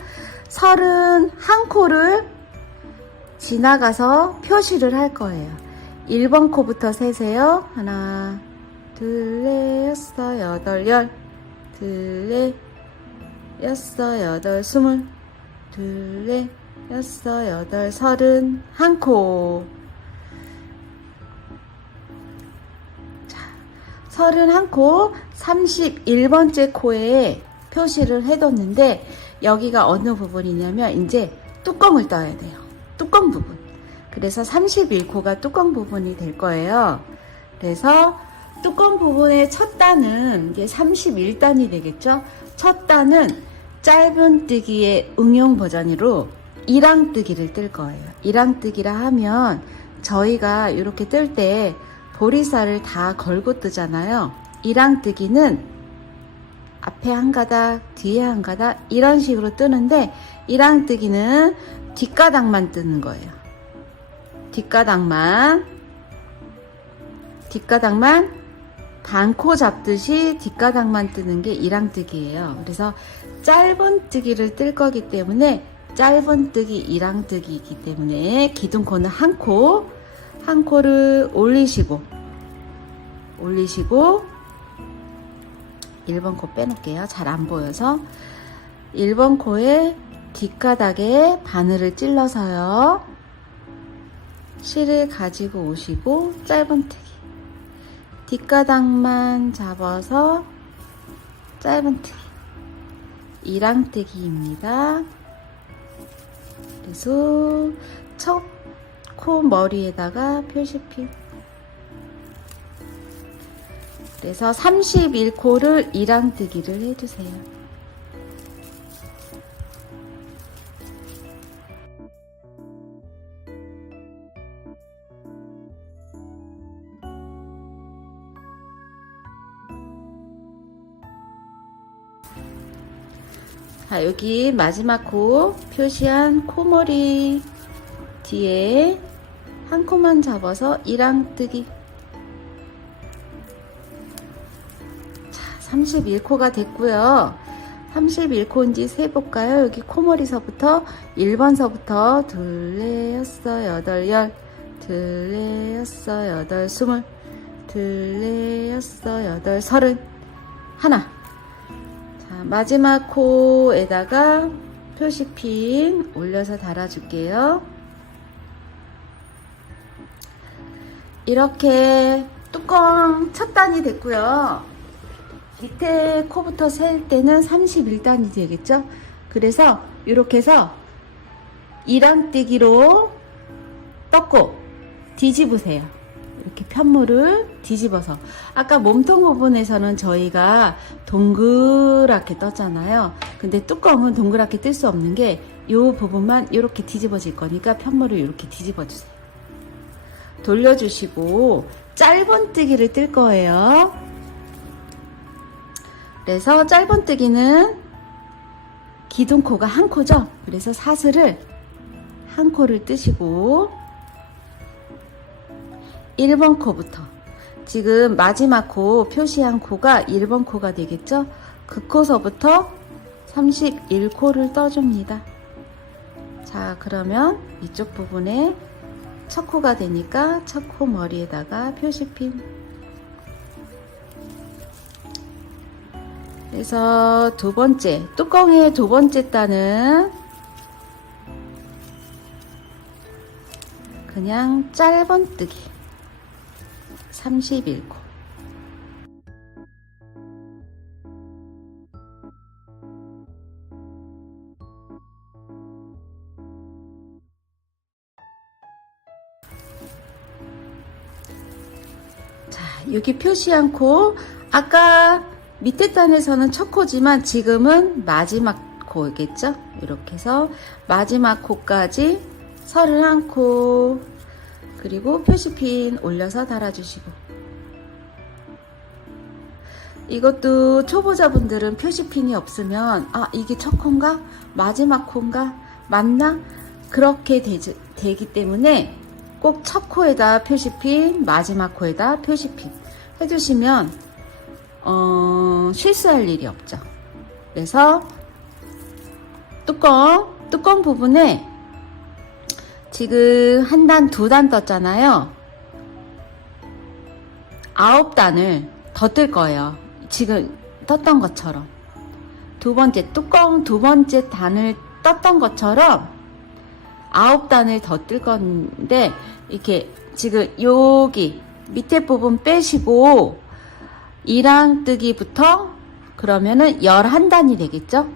31코를 지나가서 표시를 할 거예요. 1번 코부터 세세요. 하나, 둘, 넷, 여섯, 여덟, 열, 둘, 넷, 여섯, 여덟, 스물, 둘, 넷, 여섯, 여덟, 31코. 자, 31코 31번째 코에 표시를 해뒀는데 여기가 어느 부분이냐면 이제 뚜껑을 떠야 돼요. 뚜껑 부분. 그래서 31코가 뚜껑 부분이 될 거예요. 그래서 뚜껑 부분의 첫 단은 이게 31단이 되겠죠. 첫 단은 짧은뜨기의 응용 버전으로 이랑뜨기를 뜰 거예요. 이랑뜨기라 하면 저희가 이렇게 뜰 때 보리쌀을 다 걸고 뜨잖아요. 이랑뜨기는 앞에 한 가닥, 뒤에 한 가닥 이런 식으로 뜨는데 이랑뜨기는 뒷가닥만 뜨는 거예요. 뒷가닥만 단코 잡듯이 뒷가닥만 뜨는 게 이랑뜨기예요. 그래서 짧은뜨기를 뜰 거기 때문에 짧은뜨기 이랑뜨기이기 때문에 기둥코는 한 코를 올리시고 1번 코 빼놓을게요. 잘 안 보여서 1번 코에 뒷가닥에 바늘을 찔러서요. 실을 가지고 오시고 짧은뜨기 뒷가닥만 잡아서 짧은뜨기 이랑뜨기입니다. 그래서 첫 코 머리에다가 표시핀. 그래서 31코를 이랑뜨기를 해주세요. 자, 여기 마지막 코 표시한 코머리 뒤에 한 코만 잡아서 이랑뜨기. 자, 31코가 됐고요. 31코인지 세볼까요? 여기 코머리서부터 1번서부터 둘, 넷, 여섯, 여덟, 열, 둘, 넷, 여섯, 여덟, 스물, 둘, 넷, 여섯, 여덟, 31. 자, 마지막 코에다가 표시핀 올려서 달아줄게요. 이렇게 뚜껑 첫 단이 됐고요. 밑에 코부터 셀 때는 31단이 되겠죠. 그래서 이렇게 해서 이랑뜨기로 떴고 뒤집으세요. 이렇게 편물을 뒤집어서 아까 몸통 부분에서는 저희가 동그랗게 떴잖아요. 근데 뚜껑은 동그랗게 뜰 수 없는 게 이 부분만 이렇게 뒤집어질 거니까 편물을 이렇게 뒤집어 주세요. 돌려주시고 짧은뜨기를 뜰 거예요. 그래서 짧은뜨기는 기둥코가 한 코죠. 그래서 사슬을 한 코를 뜨시고 1번 코부터 지금 마지막 코 표시한 코가 1번 코가 되겠죠. 그 코서부터 31코를 떠줍니다. 자, 그러면 이쪽 부분에 첫 코가 되니까 첫 코 머리에다가 표시핀. 그래서 두 번째 뚜껑의 두 번째 단은 그냥 짧은뜨기 31코. 자, 여기 표시한 코 아까 밑에 단에서는 첫 코지만 지금은 마지막 코겠죠. 이렇게 해서 마지막 코까지 31코 그리고 표시핀 올려서 달아주시고 이것도 초보자분들은 표시핀이 없으면 아 이게 첫 코인가 마지막 코인가 맞나 그렇게 되기 때문에 꼭 첫 코에다 표시핀 마지막 코에다 표시핀 해주시면 실수할 일이 없죠. 그래서 뚜껑 부분에 지금 한 단, 두 단 떴잖아요. 9단을 더 뜰 거예요. 지금 떴던 것처럼. 뚜껑 두 번째 단을 떴던 것처럼 9단을 더 뜰 건데, 이렇게 지금 여기 밑에 부분 빼시고 2랑 뜨기부터 그러면은 11단이 되겠죠?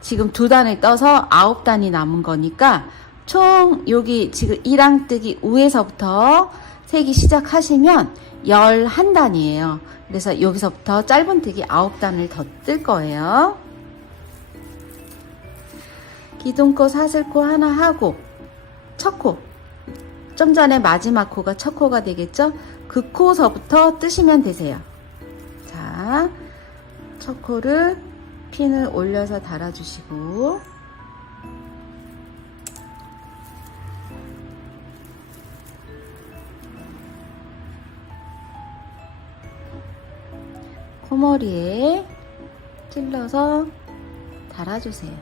지금 2단을 떠서 9단이 남은 거니까 총 여기 지금 2랑 뜨기 위에서부터 세기 시작하시면 11단이에요. 그래서 여기서부터 짧은뜨기 9단을 더 뜰 거예요. 기둥코, 사슬코 하나 하고 첫 코, 좀 전에 마지막 코가 첫 코가 되겠죠? 그 코서부터 뜨시면 되세요. 자, 첫 코를 핀을 올려서 달아주시고, 코머리에 찔러서 달아주세요.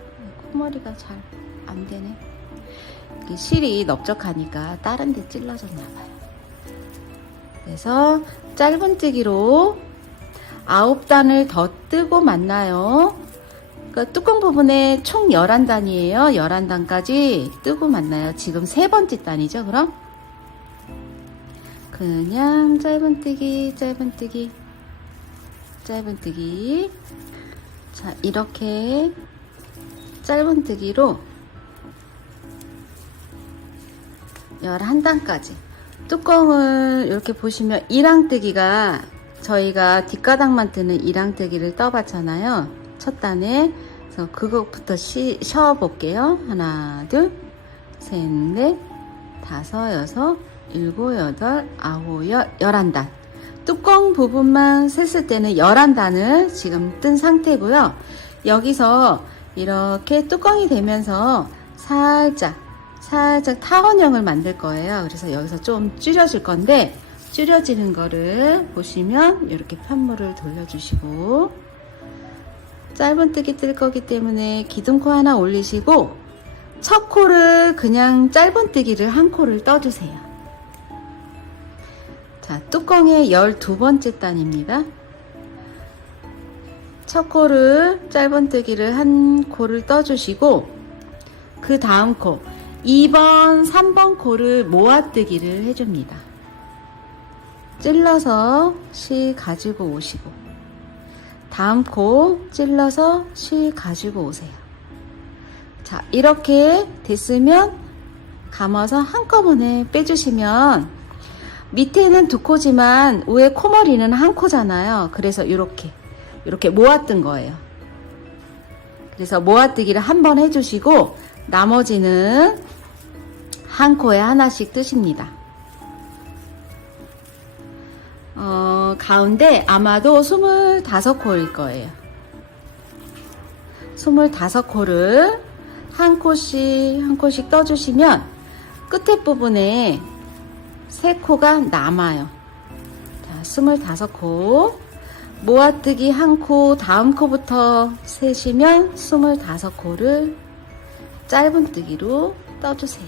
코머리가 잘 안되네. 실이 넓적하니까 다른 데 찔러졌나봐요. 그래서 짧은뜨기로 9단을 더 뜨고 만나요. 그러니까 뚜껑 부분에 총 11단이에요. 11단까지 뜨고 만나요. 지금 세 번째 단이죠, 그럼? 그냥 짧은뜨기, 짧은뜨기, 짧은뜨기. 자, 이렇게 짧은뜨기로 11단까지. 뚜껑을 이렇게 보시면 2랑뜨기가 저희가 뒷가닥만 뜨는 2랑뜨기를 떠봤잖아요. 첫 단에. 그래서 그것부터 쉬어볼게요. 하나, 둘, 셋, 넷, 다섯, 여섯, 일곱, 여덟, 아홉, 11단. 뚜껑 부분만 셌을 때는 11단을 지금 뜬 상태고요. 여기서 이렇게 뚜껑이 되면서 살짝 타원형을 만들 거예요. 그래서 여기서 좀 줄여줄 건데, 줄여지는 거를 보시면 이렇게 편물을 돌려주시고, 짧은뜨기 뜰 거기 때문에 기둥코 하나 올리시고, 첫 코를 그냥 짧은뜨기를 한 코를 떠주세요. 자, 뚜껑의 12번째 단입니다. 첫 코를 짧은뜨기를 한 코를 떠주시고, 그 다음 코 2번, 3번 코를 모아뜨기를 해줍니다. 찔러서 실 가지고 오시고, 다음 코 찔러서 실 가지고 오세요. 자, 이렇게 됐으면 감아서 한꺼번에 빼주시면, 밑에는 두 코지만 위에 코머리는 한 코잖아요. 그래서 이렇게 모아뜬 거예요. 그래서 모아뜨기를 한 번 해주시고, 나머지는 한 코에 하나씩 뜨십니다. 가운데 아마도 25코일 거예요. 25코를 한 코씩 떠주시면 끝에 부분에 3코가 남아요. 자, 25코. 모아뜨기 한 코, 다음 코부터 세시면 25코를 짧은뜨기로 떠주세요.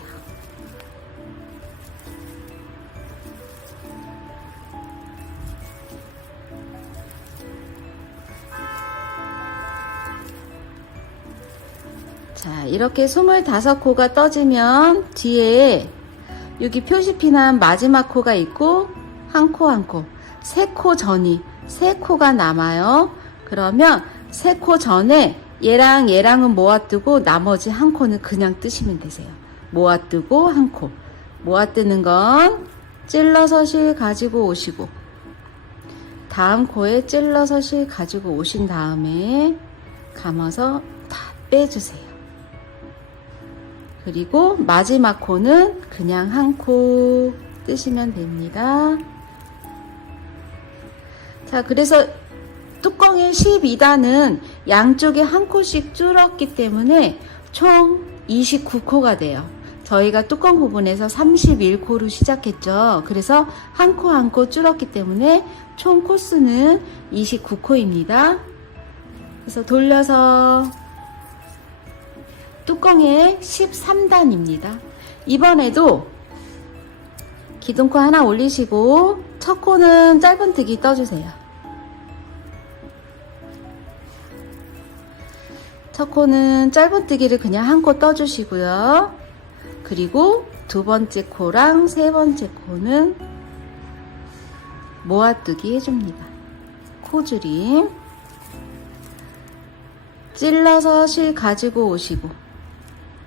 자, 이렇게 25코가 떠지면 뒤에 여기 표시핀한 마지막 코가 있고, 한 코 한 코, 3코 전이 3코가 남아요. 그러면 3코 전에 얘랑은 모아뜨고 나머지 한 코는 그냥 뜨시면 되세요. 모아뜨고 한 코. 모아뜨는 건 찔러서 실 가지고 오시고, 다음 코에 찔러서 실 가지고 오신 다음에 감아서 다 빼주세요. 그리고 마지막 코는 그냥 한 코 뜨시면 됩니다. 자, 그래서 뚜껑의 12단은 양쪽에 한 코씩 줄었기 때문에 총 29코가 돼요. 저희가 뚜껑 부분에서 31코로 시작했죠. 그래서 한 코 한 코 줄었기 때문에 총 코수는 29코입니다. 그래서 돌려서 뚜껑에 13단입니다. 이번에도 기둥코 하나 올리시고 첫 코는 짧은뜨기 떠주세요. 첫 코는 짧은뜨기를 그냥 한 코 떠주시고요. 그리고 두 번째 코랑 세 번째 코는 모아뜨기 해줍니다. 코줄임 찔러서 실 가지고 오시고,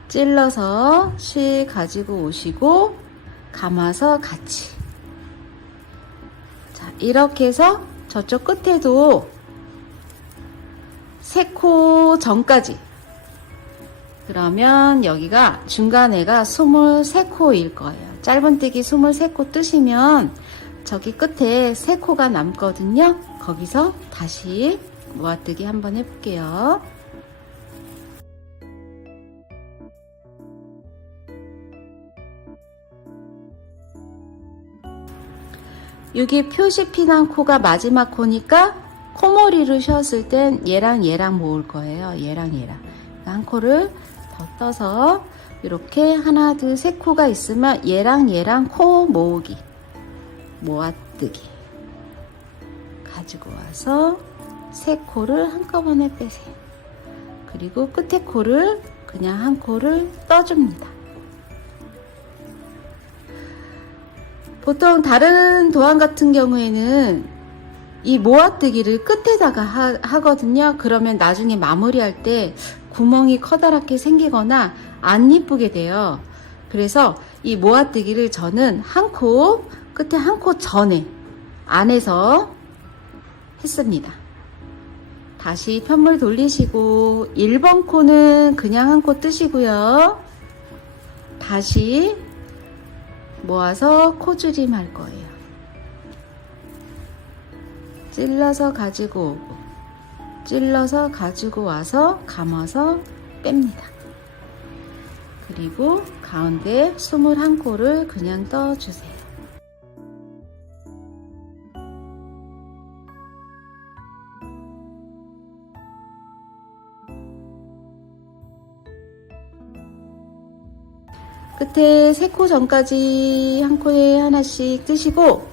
찔러서 실 가지고 오시고, 감아서 같이. 자, 이렇게 해서 저쪽 끝에도 3코 전까지. 그러면 여기가 중간에가 23코일 거예요. 짧은뜨기 23코 뜨시면 저기 끝에 3코가 남거든요. 거기서 다시 모아뜨기 한번 해볼게요. 여기 표시 피난 코가 마지막 코니까 코머리를 쉬었을 땐 얘랑 얘랑 모을 거예요. 얘랑 얘랑. 한 코를 더 떠서 이렇게 하나, 둘, 세 코가 있으면 얘랑 얘랑 코 모으기. 모아뜨기. 가지고 와서 세 코를 한꺼번에 빼세요. 그리고 끝에 코를 그냥 한 코를 떠줍니다. 보통 다른 도안 같은 경우에는 이 모아뜨기를 끝에다가 하거든요. 그러면 나중에 마무리할 때 구멍이 커다랗게 생기거나 안 이쁘게 돼요. 그래서 이 모아뜨기를 저는 한 코, 끝에 한 코 전에 안에서 했습니다. 다시 편물 돌리시고 1번 코는 그냥 한 코 뜨시고요. 다시 모아서 코줄임 할 거예요. 찔러서 가지고 오고, 찔러서 가지고 와서 감아서 뺍니다. 그리고 가운데 21코를 그냥 떠주세요. 끝에 3코 전까지 한 코에 하나씩 뜨시고,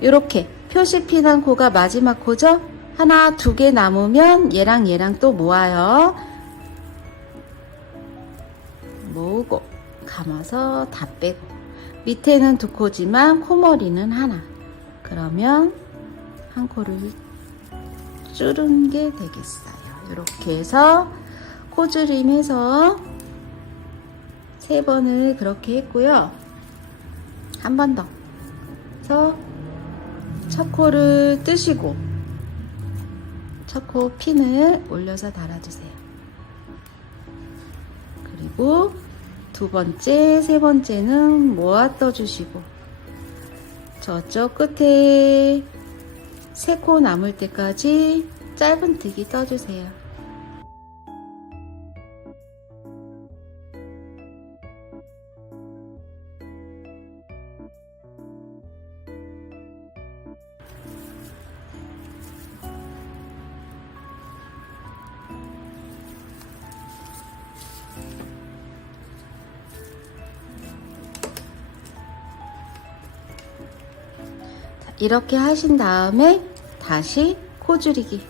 이렇게 표시 피난 코가 마지막 코죠? 하나, 2개 남으면 얘랑 얘랑 또 모아요. 모으고, 감아서 다 빼고. 밑에는 2코지만 코머리는 하나. 그러면 한 코를 줄은 게 되겠어요. 이렇게 해서 코줄임 해서 3번을 그렇게 했고요. 한 번 더. 그래서 첫 코를 뜨시고 첫 코 핀을 올려서 달아주세요. 그리고 두 번째, 세 번째는 모아 떠주시고 저쪽 끝에 3코 남을 때까지 짧은뜨기 떠주세요. 이렇게 하신 다음에 다시 코 줄이기.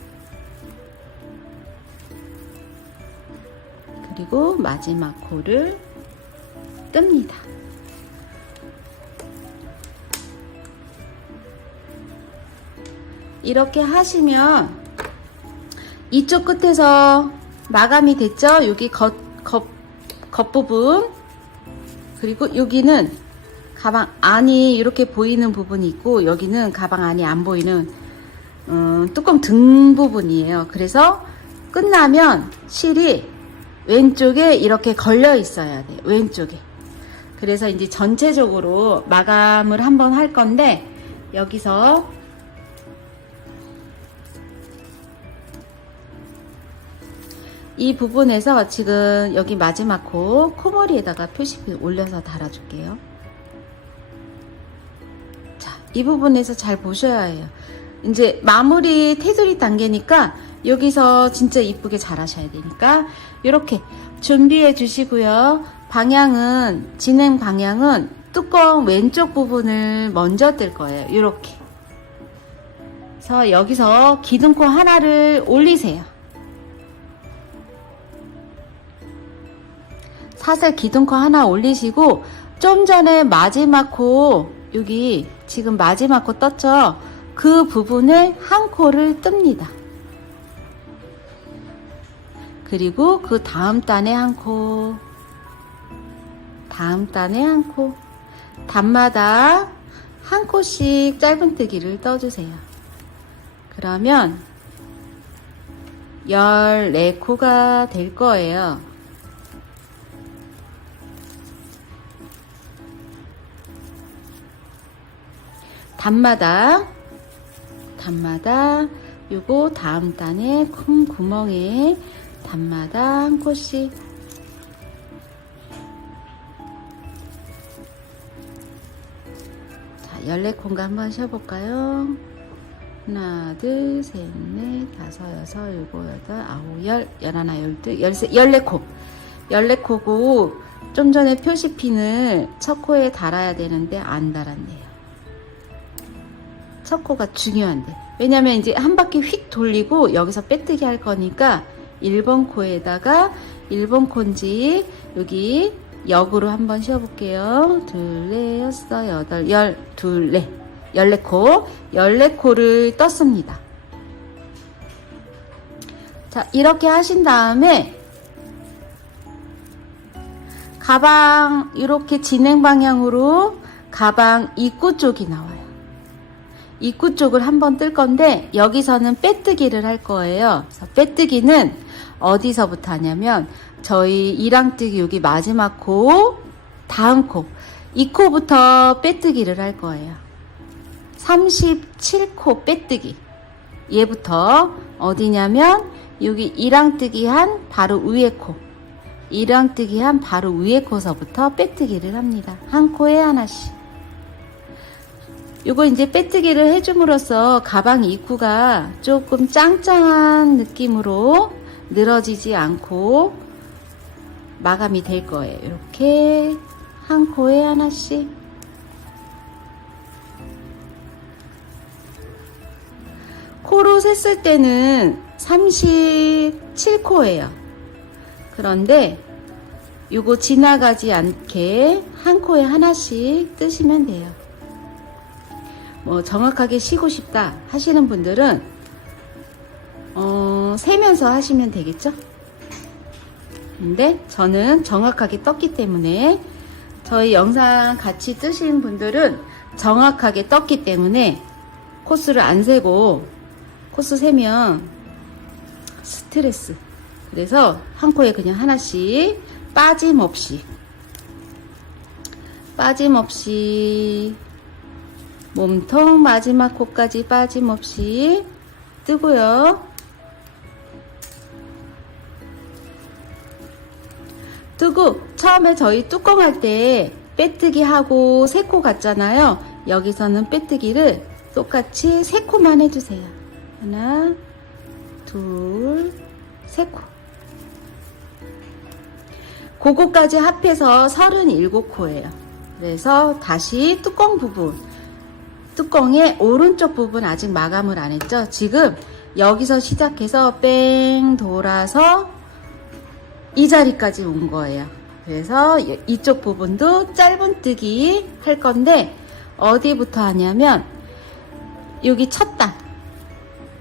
그리고 마지막 코를 뜹니다. 이렇게 하시면 이쪽 끝에서 마감이 됐죠? 여기 겉부분. 그리고 여기는 가방 안이 이렇게 보이는 부분이 있고 여기는 가방 안이 안 보이는 뚜껑 등 부분이에요. 그래서 끝나면 실이 왼쪽에 이렇게 걸려 있어야 돼요. 왼쪽에. 그래서 이제 전체적으로 마감을 한번 할 건데 여기서 이 부분에서 지금 여기 마지막 코머리에다가 표시피 올려서 달아줄게요. 자, 이 부분에서 잘 보셔야 해요. 이제 마무리 테두리 단계니까 여기서 진짜 이쁘게 잘 하셔야 되니까 이렇게 준비해 주시고요. 방향은, 진행 방향은 뚜껑 왼쪽 부분을 먼저 뜰 거예요. 이렇게. 그래서 여기서 기둥코 하나를 올리세요. 사슬 기둥코 하나 올리시고 좀 전에 마지막 코, 여기 지금 마지막 코 떴죠? 그 부분에 한 코를 뜹니다. 그리고 그 다음 단에 한 코, 다음 단에 한 코, 단마다 한 코씩 짧은뜨기를 떠주세요. 그러면 14코가 될 거예요. 단마다 요거 다음 단에 큰 구멍에 단마다 한 코씩. 자, 14코인가 한번 쉬어볼까요? 하나, 둘, 셋, 넷, 다섯, 여섯, 일곱, 여덟, 아홉, 열, 열하나, 열둘, 열세, 14코. 14코고 좀 전에 표시핀을 첫 코에 달아야 되는데 안 달았네요. 첫 코가 중요한데, 왜냐면 이제 한 바퀴 휙 돌리고 여기서 빼뜨기 할 거니까 1번 코에다가 1번 코인지 여기 역으로 한번 쉬어볼게요. 둘, 넷, 여섯, 여덟, 열, 둘, 넷, 14코, 14코를 떴습니다. 자, 이렇게 하신 다음에 가방 이렇게 진행 방향으로 가방 입구 쪽이 나와요. 입구 쪽을 한번 뜰 건데 여기서는 빼뜨기를 할 거예요. 그래서 빼뜨기는 어디서부터 하냐면 저희 이랑뜨기 여기 마지막 코, 다음 코, 이 코부터 빼뜨기를 할 거예요. 37코 빼뜨기. 얘부터 어디냐면 여기 이랑뜨기 한 바로 위에 코, 이랑뜨기 한 바로 위에 코서부터 빼뜨기를 합니다. 한 코에 하나씩. 요거 이제 빼뜨기를 해줌으로써 가방 입구가 조금 짱짱한 느낌으로 늘어지지 않고 마감이 될 거예요. 이렇게 한 코에 하나씩. 코로 셌을 때는 37코예요. 그런데 요거 지나가지 않게 한 코에 하나씩 뜨시면 돼요. 뭐 정확하게 쉬고 싶다 하시는 분들은 세면서 하시면 되겠죠. 근데 저는 정확하게 떴기 때문에, 저희 영상 같이 뜨신 분들은 정확하게 떴기 때문에 코스를 안 세고, 코스 세면 스트레스. 그래서 한 코에 그냥 하나씩 빠짐없이 몸통 마지막 코까지 빠짐없이 뜨고요. 뜨고 처음에 저희 뚜껑 할 때 빼뜨기 하고 3코 갔잖아요. 여기서는 빼뜨기를 똑같이 3코만 해주세요. 하나, 둘, 3코. 그거까지 합해서 37코예요. 그래서 다시 뚜껑 부분, 뚜껑의 오른쪽 부분 아직 마감을 안 했죠. 지금 여기서 시작해서 뺑 돌아서 이 자리까지 온 거예요. 그래서 이쪽 부분도 짧은뜨기 할 건데 어디부터 하냐면 여기 첫 단,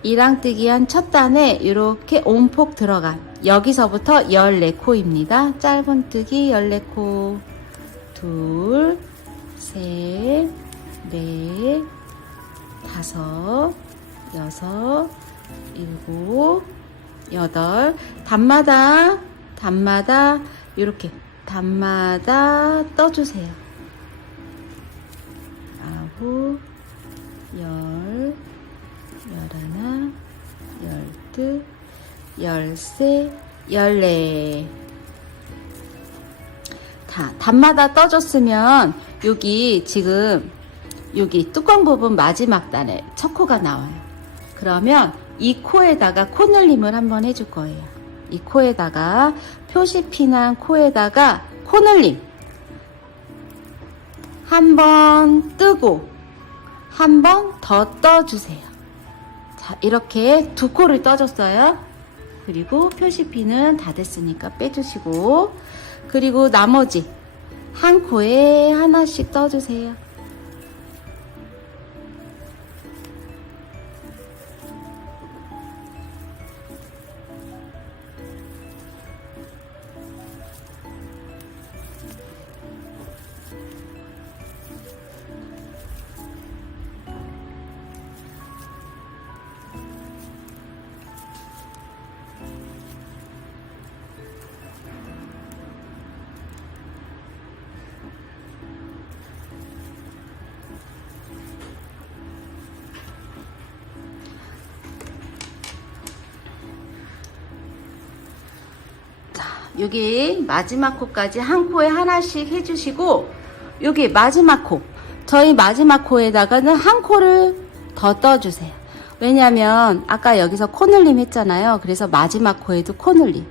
이랑뜨기 한 첫 단에 이렇게 온폭 들어간 여기서부터 14코입니다. 짧은뜨기 14코. 둘, 셋, 넷, 다섯, 여섯, 일곱, 여덟. 단마다 이렇게 단마다 떠주세요. 아홉, 열, 열하나, 열둘, 열세, 14. 다 단마다 떠줬으면 여기 지금 여기 뚜껑 부분 마지막 단에 첫 코가 나와요. 그러면 이 코에다가 코늘림을 한번 해줄 거예요. 이 코에다가 표시피난 코에다가 코늘림 한번 뜨고 한 번 더 떠주세요. 자, 이렇게 두 코를 떠줬어요. 그리고 표시피는 다 됐으니까 빼주시고, 그리고 나머지 한 코에 하나씩 떠주세요. 여기 마지막 코까지 한 코에 하나씩 해주시고, 여기 마지막 코, 저희 마지막 코에다가는 한 코를 더 떠주세요. 왜냐면 아까 여기서 코늘림 했잖아요. 그래서 마지막 코에도 코늘림.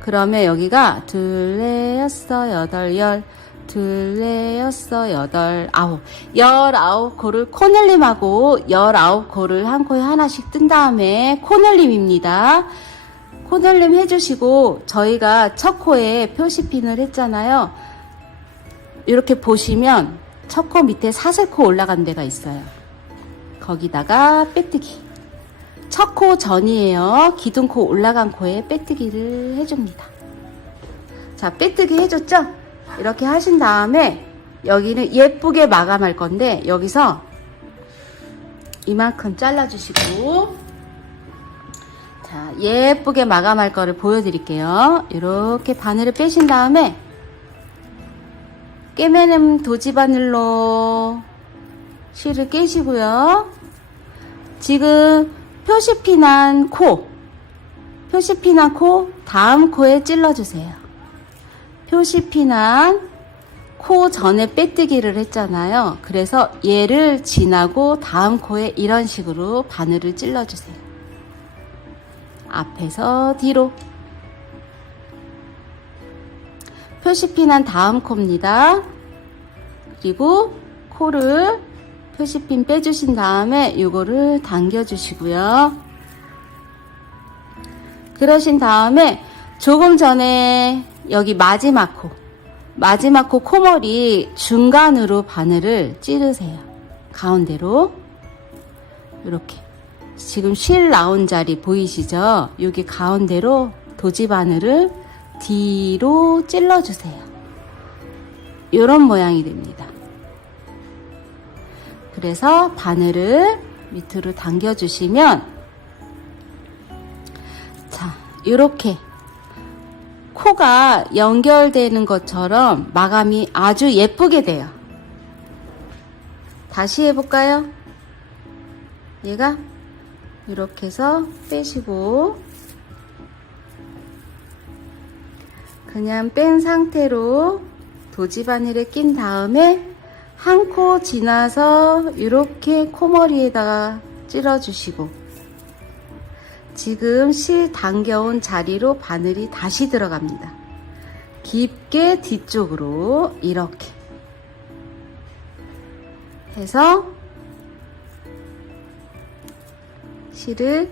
그러면 여기가 둘, 넷, 여섯, 여덟, 열, 둘, 넷, 여섯, 여덟, 아홉, 19코를 코늘림하고 19코를 한 코에 하나씩 뜬 다음에 코늘림입니다. 코늘림 해주시고, 저희가 첫 코에 표시핀을 했잖아요. 이렇게 보시면 첫 코 밑에 사슬코 올라간 데가 있어요. 거기다가 빼뜨기. 첫 코 전이에요. 기둥코 올라간 코에 빼뜨기를 해줍니다. 자, 빼뜨기 해줬죠? 이렇게 하신 다음에 여기는 예쁘게 마감할 건데, 여기서 이만큼 잘라주시고, 자, 예쁘게 마감할 거를 보여드릴게요. 이렇게 바늘을 빼신 다음에 깨매는 도지바늘로 실을 깨시고요. 지금 표시핀한 코 다음 코에 찔러주세요. 표시핀한 코 전에 빼뜨기를 했잖아요. 그래서 얘를 지나고 다음 코에 이런 식으로 바늘을 찔러주세요. 앞에서 뒤로. 표시핀한 다음 코입니다. 그리고 코를 표시핀 빼주신 다음에 이거를 당겨주시고요. 그러신 다음에 조금 전에 여기 마지막 코 코머리 중간으로 바늘을 찌르세요. 가운데로 이렇게. 지금 실 나온 자리 보이시죠? 여기 가운데로 도지바늘을 뒤로 찔러주세요. 이런 모양이 됩니다. 그래서 바늘을 밑으로 당겨주시면, 자, 이렇게 코가 연결되는 것처럼 마감이 아주 예쁘게 돼요. 다시 해볼까요? 얘가 이렇게 해서 빼시고, 그냥 뺀 상태로 도지바늘에 낀 다음에 한 코 지나서 이렇게 코머리에다가 찔러주시고, 지금 실 당겨온 자리로 바늘이 다시 들어갑니다. 깊게 뒤쪽으로 이렇게 해서 실을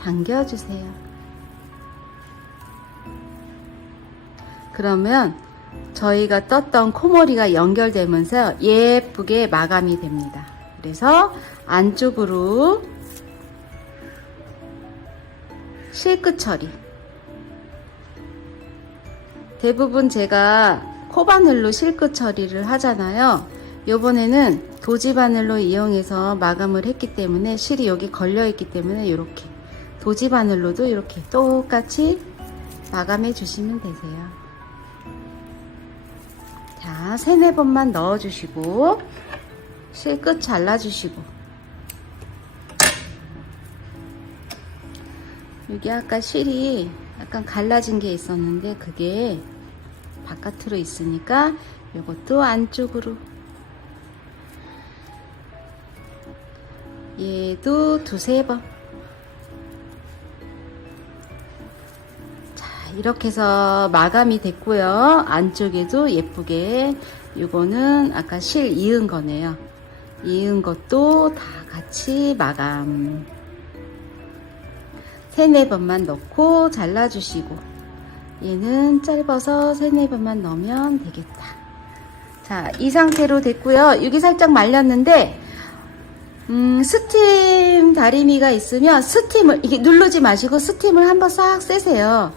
당겨주세요. 그러면 저희가 떴던 코머리가 연결되면서 예쁘게 마감이 됩니다. 그래서 안쪽으로 실끝 처리. 대부분 제가 코바늘로 실끝 처리를 하잖아요. 요번에는 도지바늘로 이용해서 마감을 했기 때문에 실이 여기 걸려 있기 때문에 이렇게 도지바늘로도 이렇게 똑같이 마감해 주시면 되세요. 자, 3-4번만 넣어주시고 실끝 잘라주시고, 여기 아까 실이 약간 갈라진 게 있었는데 그게 바깥으로 있으니까 이것도 안쪽으로, 얘도 두세 번. 자, 이렇게 해서 마감이 됐고요. 안쪽에도 예쁘게, 요거는 아까 실 이은 거네요. 이은 것도 다 같이 마감. 3-4번만 넣고 잘라주시고, 얘는 짧아서 3-4번만 넣으면 되겠다. 자, 이 상태로 됐고요. 여기 살짝 말렸는데 스팀 다리미가 있으면 스팀을 이게 누르지 마시고 스팀을 한번 싹 쐬세요.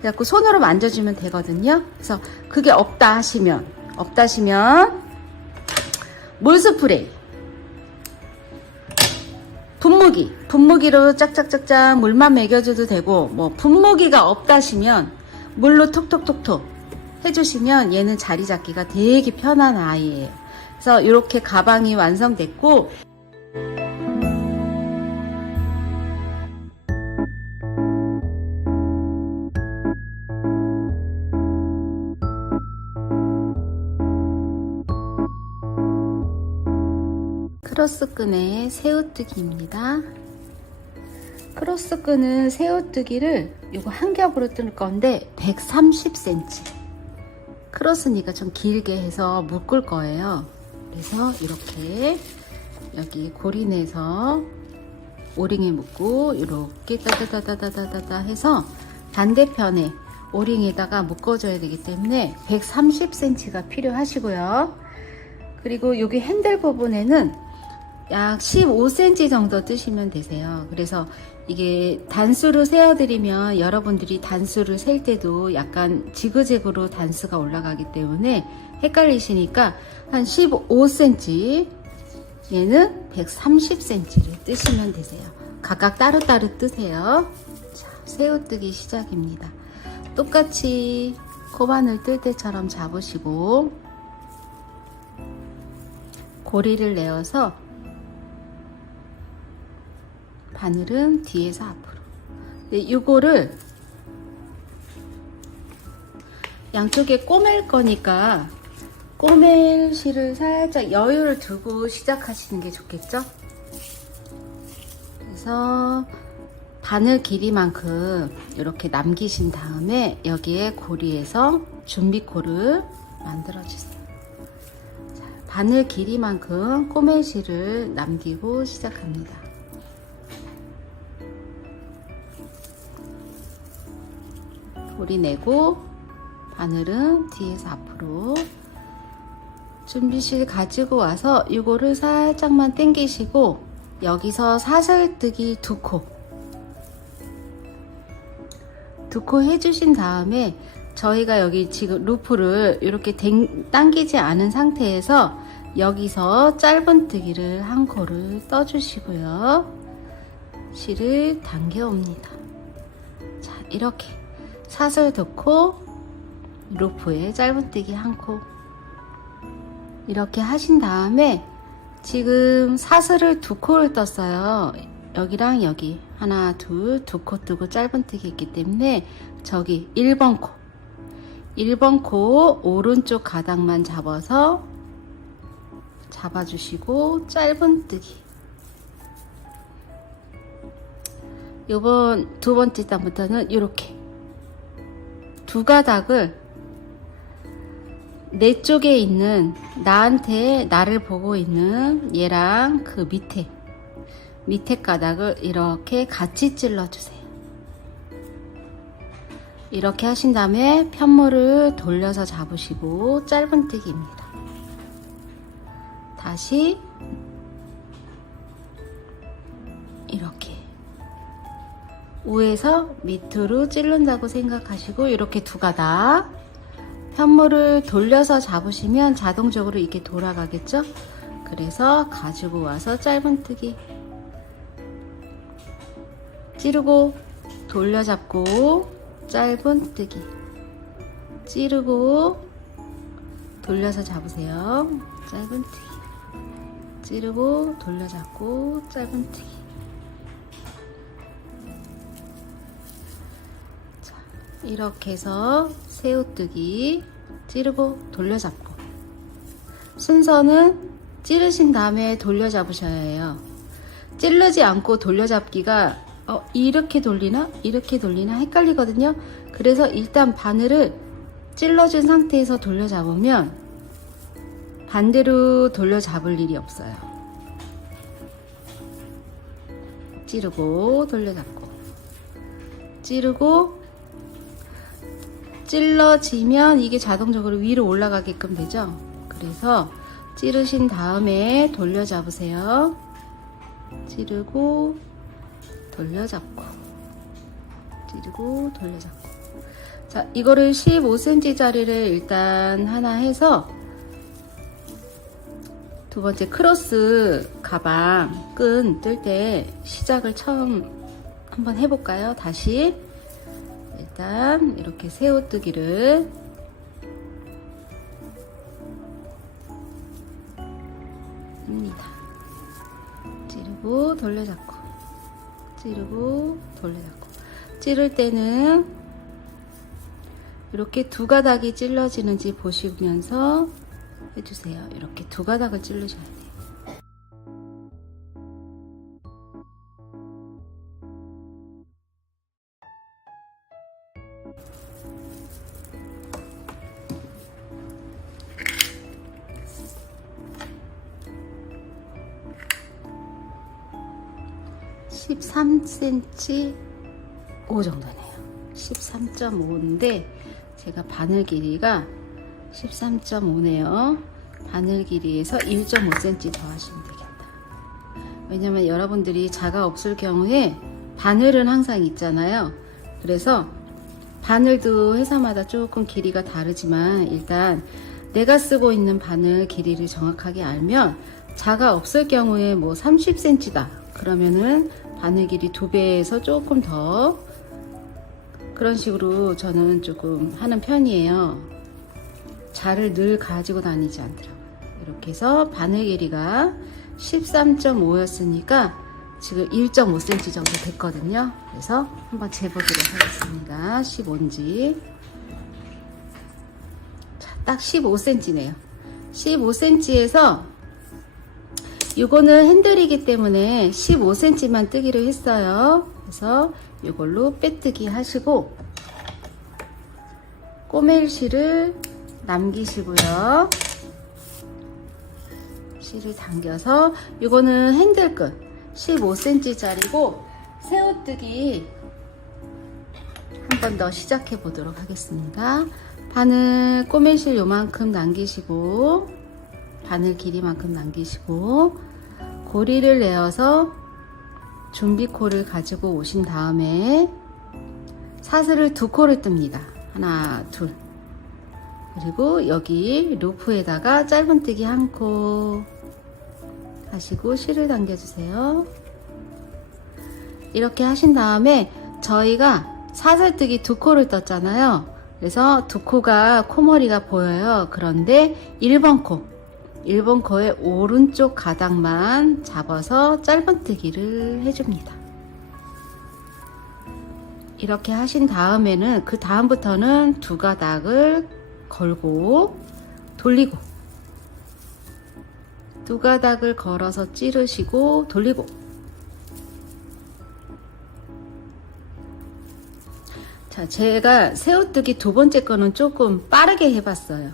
그래갖고 손으로 만져주면 되거든요. 그래서 그게 없다 하시면 물 스프레이, 분무기로 짝짝짝짝 물만 먹여줘도 되고, 뭐 분무기가 없다시면 물로 톡톡톡톡 해주시면 얘는 자리 잡기가 되게 편한 아이예요. 그래서 이렇게 가방이 완성됐고, 크로스끈의 새우뜨기입니다. 크로스끈은 새우뜨기를 요거 한 겹으로 뜰 건데 130cm. 크로스니까 좀 길게 해서 묶을 거예요. 그래서 이렇게 여기 고리 내서 오링에 묶고 이렇게 따다다다다다다 해서 반대편에 오링에다가 묶어줘야 되기 때문에 130cm가 필요하시고요. 그리고 여기 핸들 부분에는 약 15cm 정도 뜨시면 되세요. 그래서 이게 단수로 세어드리면 여러분들이 단수를 셀 때도 약간 지그재그로 단수가 올라가기 때문에 헷갈리시니까 한 15cm, 얘는 130cm를 뜨시면 되세요. 각각 따로따로 뜨세요. 자, 새우뜨기 시작입니다. 똑같이 코바늘 뜰 때처럼 잡으시고 고리를 내어서 바늘은 뒤에서 앞으로. 이거를 양쪽에 꼬맬 거니까 꼬맬 실을 살짝 여유를 두고 시작하시는 게 좋겠죠? 그래서 바늘 길이만큼 이렇게 남기신 다음에 여기에 고리에서 준비코를 만들어 주세요. 자, 바늘 길이만큼 꼬맬 실을 남기고 시작합니다. 고리 내고 바늘은 뒤에서 앞으로. 준비실 가지고 와서 이거를 살짝만 당기시고 여기서 사슬뜨기 2코 해주신 다음에 저희가 여기 지금 루프를 이렇게 당기지 않은 상태에서 여기서 짧은뜨기를 1코를 떠주시고요. 실을 당겨 옵니다. 자, 이렇게 사슬 2코, 루프에 짧은뜨기 1코 이렇게 하신 다음에 지금 사슬을 2코를 떴어요. 여기랑 여기 하나, 둘, 2코 뜨고 짧은뜨기 있기 때문에 저기 1번 코 오른쪽 가닥만 잡아주시고 짧은뜨기. 요번 두 번째 단부터는 이렇게 두 가닥을 내 쪽에 있는 나를 보고 있는 얘랑 그 밑에 가닥을 이렇게 같이 찔러주세요. 이렇게 하신 다음에 편물을 돌려서 잡으시고 짧은뜨기입니다. 다시 이렇게 위에서 밑으로 찌른다고 생각하시고 이렇게 두 가닥 편물을 돌려서 잡으시면 자동적으로 이렇게 돌아가겠죠? 그래서 가지고 와서 짧은뜨기 찌르고 돌려잡고 짧은뜨기 찌르고 돌려서 잡으세요. 짧은뜨기 찌르고 돌려잡고 짧은뜨기. 이렇게 해서 새우뜨기 찌르고 돌려잡고, 순서는 찌르신 다음에 돌려잡으셔야 해요. 찌르지 않고 돌려잡기가 이렇게 돌리나 이렇게 돌리나 헷갈리거든요. 그래서 일단 바늘을 찔러준 상태에서 돌려잡으면 반대로 돌려잡을 일이 없어요. 찌르고 돌려잡고, 찌르고 찔러지면 이게 자동적으로 위로 올라가게끔 되죠. 그래서 찌르신 다음에 돌려잡으세요. 찌르고 돌려잡고, 찌르고 돌려잡고. 자, 이거를 15cm 짜리를 일단 하나 해서 두 번째 크로스 가방 끈 뜰 때 시작을 처음 한번 해볼까요? 다시 일단 이렇게 새우뜨기를 합니다. 찌르고 돌려잡고, 찌르고 돌려잡고. 찌를 때는 이렇게 두 가닥이 찔러지는지 보시면서 해주세요. 이렇게 두 가닥을 찌르셔야 돼요. (13cm) 5 정도네요. 13.5인데 제가 바늘 길이가 13.5네요. 바늘 길이에서 1.5cm 더 하시면 되겠다. 왜냐면 여러분들이 자가 없을 경우에 바늘은 항상 있잖아요. 그래서 바늘도 회사마다 조금 길이가 다르지만 일단 내가 쓰고 있는 바늘 길이를 정확하게 알면 자가 없을 경우에 뭐 30cm다 그러면은 바늘 길이 2배에서 조금 더 그런 식으로 저는 조금 하는 편이에요. 자를 늘 가지고 다니지 않더라고요. 이렇게 해서 바늘 길이가 13.5였으니까 지금 1.5cm 정도 됐거든요. 그래서 한번 재보도록 하겠습니다. 15인지. 자, 딱 15cm네요. 15cm에서 이거는 핸들이기 때문에 15cm만 뜨기로 했어요. 그래서 이걸로 빼뜨기 하시고 꼬멜실을 남기시고요. 실을 당겨서 이거는 핸들끝 15cm 짜리고 새우뜨기 한 번 더 시작해 보도록 하겠습니다. 바늘 꼬멜실 요만큼 남기시고 바늘 길이만큼 남기시고 고리를 내어서 준비코를 가지고 오신 다음에 사슬을 2코를 뜹니다. 하나, 둘. 그리고 여기 루프에다가 짧은뜨기 1코 하시고 실을 당겨주세요. 이렇게 하신 다음에 저희가 사슬뜨기 2코를 떴잖아요. 그래서 2코가 코머리가 보여요. 그런데 1번 코의 오른쪽 가닥만 잡아서 짧은뜨기를 해줍니다. 이렇게 하신 다음에는 그 다음부터는 2가닥을 걸고 돌리고 2가닥을 걸어서 찌르시고 돌리고 자, 제가 새우뜨기 2번째 거는 조금 빠르게 해봤어요.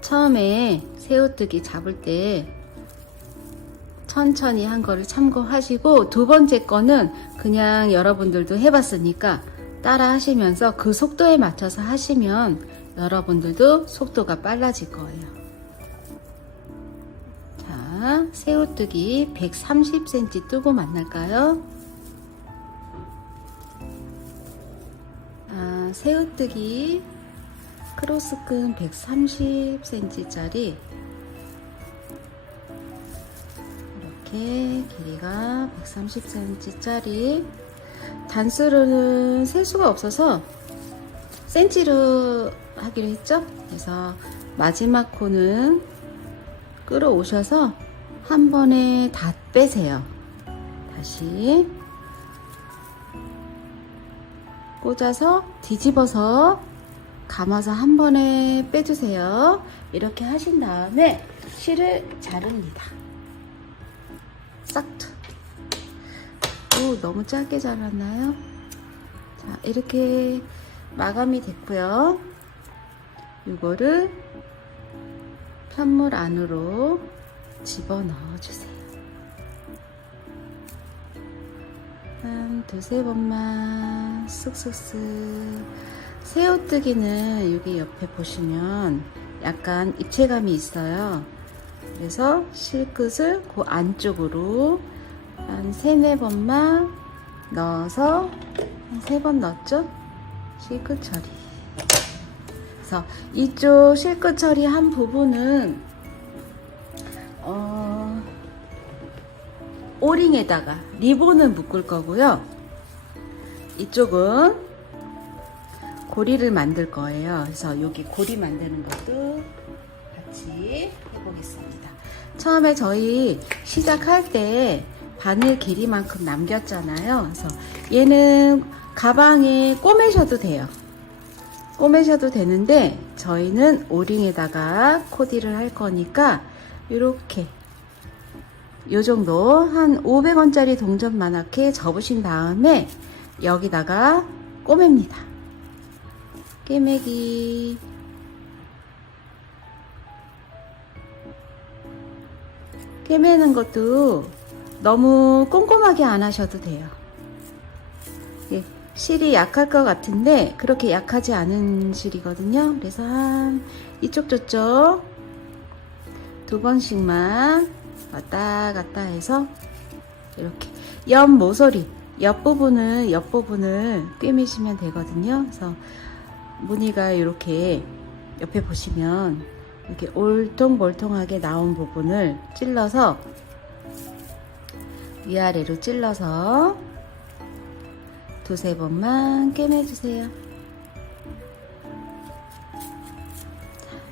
처음에 새우뜨기 잡을 때 천천히 한 거를 참고하시고 2번째 거는 그냥 여러분들도 해봤으니까 따라 하시면서 그 속도에 맞춰서 하시면 여러분들도 속도가 빨라질 거예요. 자, 새우뜨기 130cm 뜨고 만날까요? 새우뜨기 크로스끈 130cm 짜리 이렇게 길이가 130cm 짜리 단수로는 셀 수가 없어서 센치로 하기로 했죠. 그래서 마지막 코는 끌어오셔서 한 번에 다 빼세요. 다시 꽂아서 뒤집어서 감아서 한 번에 빼주세요. 이렇게 하신 다음에 실을 자릅니다. 싹둑. 오, 너무 짧게 자랐나요? 자, 이렇게 마감이 됐고요. 이거를 편물 안으로 집어넣어 주세요. 한 두세 번만 쓱쓱쓱. 새우뜨기는 여기 옆에 보시면 약간 입체감이 있어요. 그래서 실끝을 그 안쪽으로 한 3-4번만 넣어서 한 3번 넣었죠? 실끝 처리. 그래서 이쪽 실끝 처리한 부분은 오링에다가 리본을 묶을 거고요. 이쪽은 고리를 만들 거예요. 그래서 여기 고리 만드는 것도 같이 해보겠습니다. 처음에 저희 시작할 때 바늘 길이만큼 남겼잖아요. 그래서 얘는 가방에 꼬매셔도 돼요. 꼬매셔도 되는데 저희는 오링에다가 코디를 할 거니까 이렇게 요 정도 한 500원짜리 동전만하게 접으신 다음에 여기다가 꼬맵니다. 꿰매기. 꿰매는 것도 너무 꼼꼼하게 안 하셔도 돼요. 예, 실이 약할 것 같은데 그렇게 약하지 않은 실이거든요. 그래서 한 이쪽 저쪽 2번씩만 왔다 갔다 해서 이렇게 옆 모서리 옆부분을 꿰매시면 되거든요. 그래서 무늬가 이렇게 옆에 보시면 이렇게 올통몰통하게 나온 부분을 찔러서 위아래로 찔러서 2-3번만 꿰매주세요.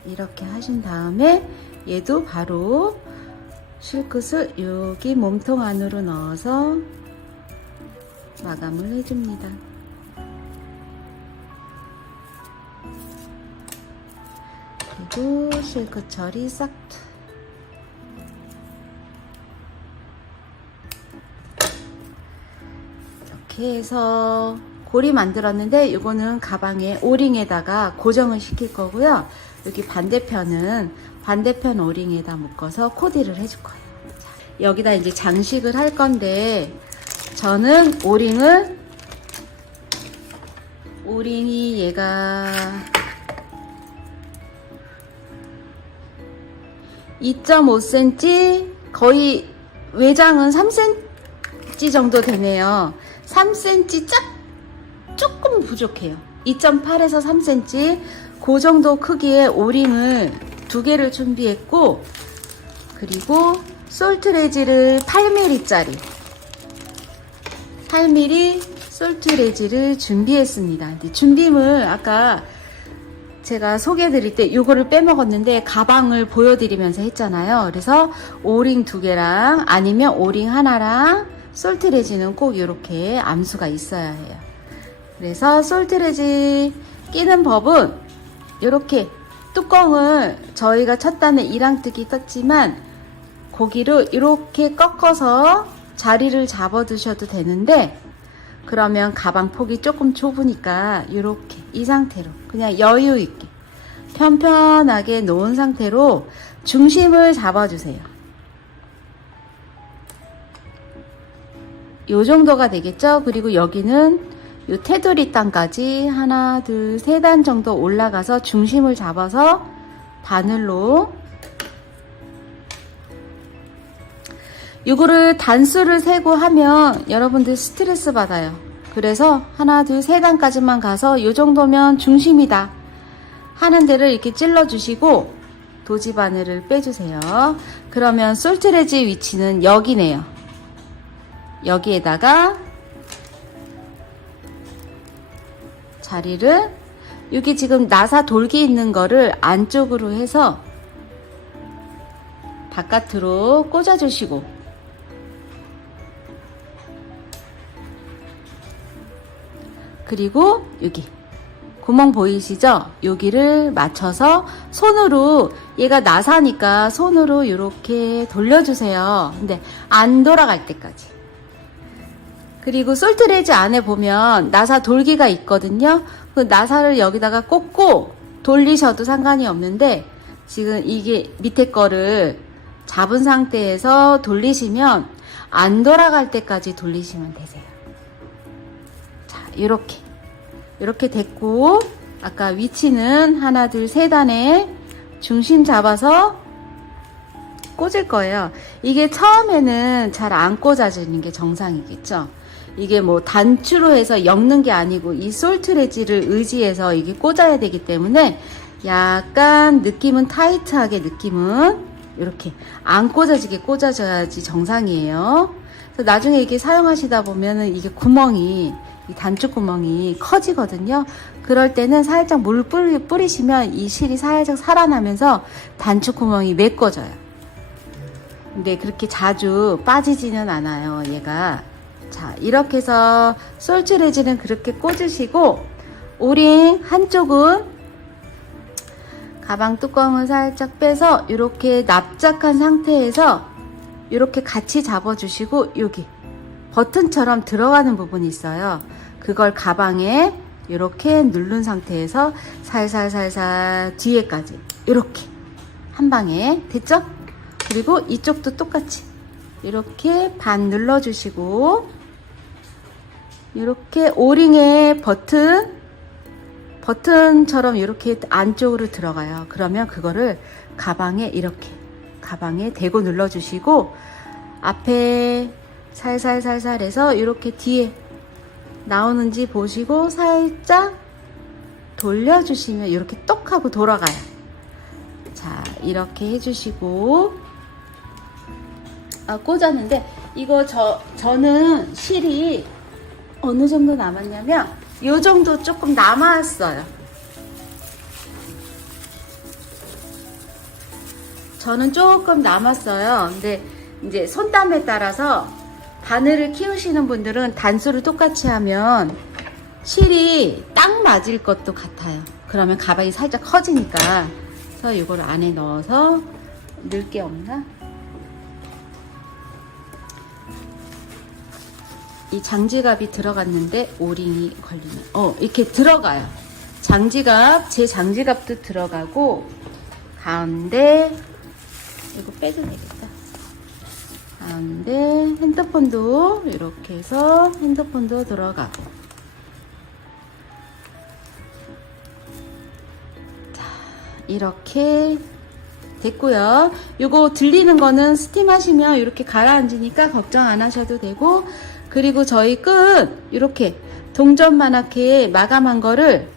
이렇게 하신 다음에 얘도 바로 실끝을 여기 몸통 안으로 넣어서 마감을 해줍니다. 그리고 실끝 처리 싹. 이렇게 해서 고리 만들었는데 이거는 가방에 오링에다가 고정을 시킬 거고요. 여기 반대편 오링에다 묶어서 코디를 해줄 거예요. 자, 여기다 이제 장식을 할 건데 저는 오링이 얘가 2.5cm, 거의 외장은 3cm 정도 되네요. 3cm 조금 부족해요. 2.8에서 3cm 그 정도 크기의 오링을 2개를 준비했고, 그리고 솔트레지를 8mm짜리 8mm 솔트레지를 준비했습니다. 준비물 아까 제가 소개해드릴 때 이거를 빼먹었는데 가방을 보여드리면서 했잖아요. 그래서 오링 2개랑 아니면 오링 하나랑 솔트레지는 꼭 이렇게 암수가 있어야 해요. 그래서 솔트레지 끼는 법은 이렇게 뚜껑을 저희가 첫 단에 이랑뜨기 떴지만 고기를 이렇게 꺾어서 자리를 잡아 두셔도 되는데, 그러면 가방 폭이 조금 좁으니까 이렇게 이 상태로 그냥 여유 있게 편편하게 놓은 상태로 중심을 잡아주세요. 요 정도가 되겠죠? 그리고 여기는 요 테두리 땅까지 하나, 둘, 3단 정도 올라가서 중심을 잡아서 바늘로 이거를 단수를 세고 하면 여러분들 스트레스 받아요. 그래서 하나, 둘, 3단까지만 가서 이 정도면 중심이다 하는 데를 이렇게 찔러 주시고 도지 바늘을 빼주세요. 그러면 솔트레지 위치는 여기네요. 여기에다가 자리를, 여기 지금 나사 돌기 있는 거를 안쪽으로 해서 바깥으로 꽂아주시고, 그리고 여기 구멍 보이시죠? 여기를 맞춰서 손으로, 얘가 나사니까 손으로 이렇게 돌려주세요. 근데 안 돌아갈 때까지. 그리고 솔트레지 안에 보면 나사 돌기가 있거든요. 그 나사를 여기다가 꽂고 돌리셔도 상관이 없는데, 지금 이게 밑에 거를 잡은 상태에서 돌리시면 안 돌아갈 때까지 돌리시면 되세요. 자, 이렇게 됐고, 아까 위치는 하나, 둘, 세 단에 중심 잡아서 꽂을 거예요. 이게 처음에는 잘 안 꽂아지는 게 정상이겠죠. 이게 뭐 단추로 해서 엮는 게 아니고 이 솔트레지를 의지해서 이게 꽂아야 되기 때문에 약간 느낌은 타이트하게, 느낌은 이렇게 안 꽂아지게 꽂아줘야지 정상이에요. 그래서 나중에 이게 사용하시다 보면은 이게 구멍이, 이 단추 구멍이 커지거든요. 그럴 때는 살짝 물 뿌리시면 이 실이 살짝 살아나면서 단추 구멍이 메꿔져요. 근데 그렇게 자주 빠지지는 않아요, 얘가. 자, 이렇게 해서 솔트레지는 그렇게 꽂으시고, 오링 한쪽은 가방 뚜껑을 살짝 빼서 이렇게 납작한 상태에서 이렇게 같이 잡아주시고, 여기 버튼처럼 들어가는 부분이 있어요. 그걸 가방에 이렇게 누른 상태에서 살살살살 뒤에까지 이렇게 한 방에 됐죠? 그리고 이쪽도 똑같이 이렇게 반 눌러주시고, 이렇게 오링의 버튼처럼 이렇게 안쪽으로 들어가요. 그러면 그거를 가방에 이렇게 가방에 대고 눌러주시고, 앞에 살살살살 해서 이렇게 뒤에 나오는지 보시고 살짝 돌려주시면 이렇게 똑 하고 돌아가요. 자, 이렇게 해주시고, 꽂았는데, 이거 저는 실이 어느 정도 남았냐면 요 정도 조금 남았어요. 저는 조금 남았어요. 근데 이제 손땀에 따라서 바늘을 키우시는 분들은 단수를 똑같이 하면 실이 딱 맞을 것도 같아요. 그러면 가방이 살짝 커지니까. 그래서 이걸 안에 넣어서 넣을 게 없나? 이 장지갑이 들어갔는데 오링이 걸리면 이렇게 들어가요. 장지갑, 제 장지갑도 들어가고, 가운데 이거 빼도 되겠다. 가운데 핸드폰도 이렇게 해서 핸드폰도 들어가고. 자, 이렇게 됐고요. 요거 들리는 거는 스팀 하시면 이렇게 가라앉으니까 걱정 안 하셔도 되고, 그리고 저희 끝 이렇게 동전만하게 마감한 거를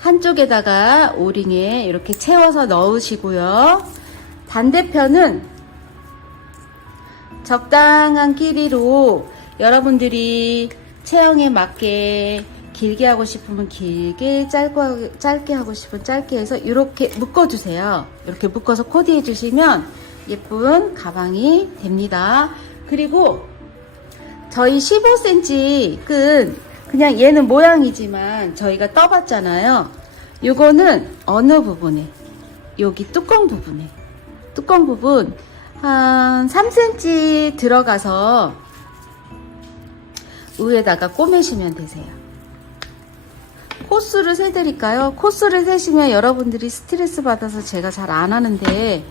한쪽에다가 오링에 이렇게 채워서 넣으시고요. 반대편은 적당한 길이로 여러분들이 체형에 맞게 길게 하고 싶으면 길게, 짧게 하고 싶으면 짧게 해서 이렇게 묶어주세요. 이렇게 묶어서 코디해 주시면 예쁜 가방이 됩니다. 그리고 저희 15cm 끈, 그냥 얘는 모양이지만 저희가 떠봤잖아요. 요거는 어느 부분에, 여기 뚜껑 부분 한 3cm 들어가서 위에다가 꼬매시면 되세요. 코수를 세드릴까요? 코수를 세시면 여러분들이 스트레스 받아서 제가 잘 안 하는데,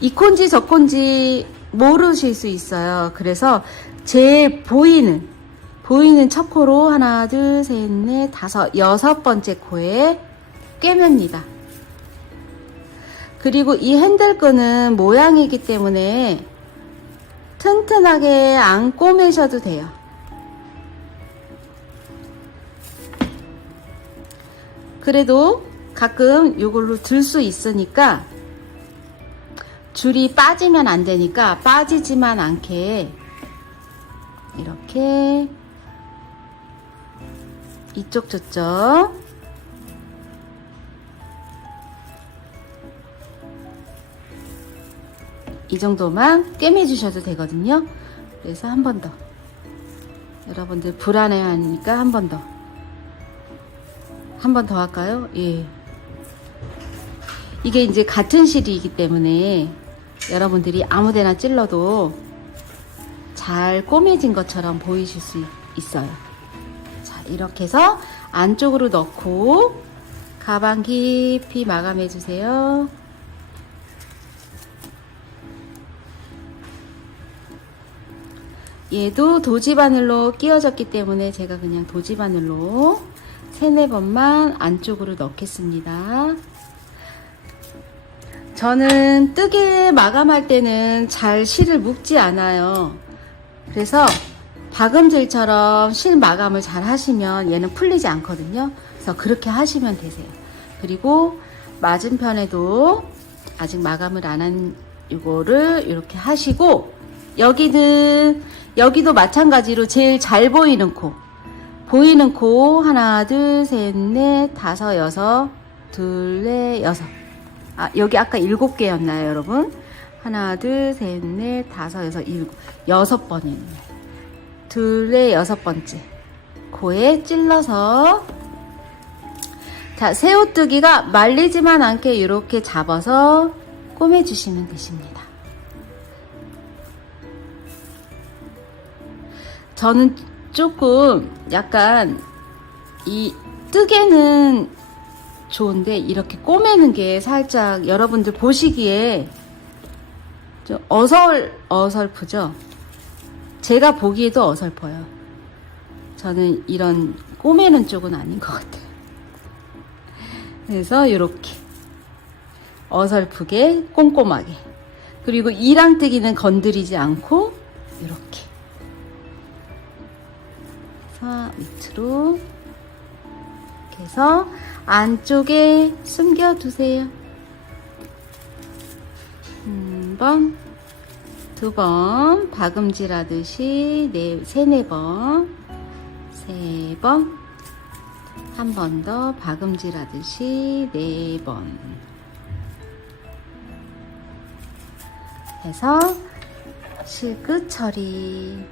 이 콘지 저 콘지 모르실 수 있어요. 그래서 제 보이는 첫 코로 하나, 둘, 셋, 넷, 다섯, 여섯 번째 코에 꿰맵니다. 그리고 이 핸들끈은 모양이기 때문에 튼튼하게 안 꼬매셔도 돼요. 그래도 가끔 이걸로 들 수 있으니까, 줄이 빠지면 안 되니까 빠지지만 않게 이렇게 이쪽 저쪽 이 정도만 꿰매 주셔도 되거든요. 그래서 한 번 더 여러분들 불안해 하니까 한 번 더. 한 번 더 할까요? 예. 이게 이제 같은 실이기 때문에 여러분들이 아무데나 찔러도 잘 꼬매진 것처럼 보이실 수 있어요. 자, 이렇게 해서 안쪽으로 넣고 가방 깊이 마감해 주세요. 얘도 도지바늘로 끼워졌기 때문에 제가 그냥 도지바늘로 3-4번만 안쪽으로 넣겠습니다. 저는 뜨개 마감할 때는 잘 실을 묶지 않아요. 그래서 박음질처럼 실 마감을 잘 하시면 얘는 풀리지 않거든요. 그래서 그렇게 하시면 되세요. 그리고 맞은편에도 아직 마감을 안 한 이거를 이렇게 하시고, 여기도 마찬가지로 제일 잘 보이는 코 하나, 둘, 셋, 넷, 다섯, 여섯, 둘, 넷, 여섯. 여기 아까 7개였나요, 여러분? 하나, 둘, 셋, 넷, 다섯, 여섯, 일곱. 6번이에요. 둘, 넷, 6번째. 코에 찔러서. 자, 새우뜨기가 말리지만 않게 이렇게 잡아서 꼬매주시면 되십니다. 저는 조금 약간 이 뜨개는 좋은데 이렇게 꼬매는 게 살짝 여러분들 보시기에 좀 어설프죠? 제가 보기에도 어설퍼요. 저는 이런 꼬매는 쪽은 아닌 것 같아요. 그래서 이렇게 어설프게 꼼꼼하게, 그리고 이랑뜨기는 건드리지 않고 이렇게 해서 밑으로 이렇게 해서 안쪽에 숨겨두세요. 1번, 2번, 박음질 하듯이 3-4번, 3번, 한 번 더 박음질 하듯이 4번 해서 실끝 처리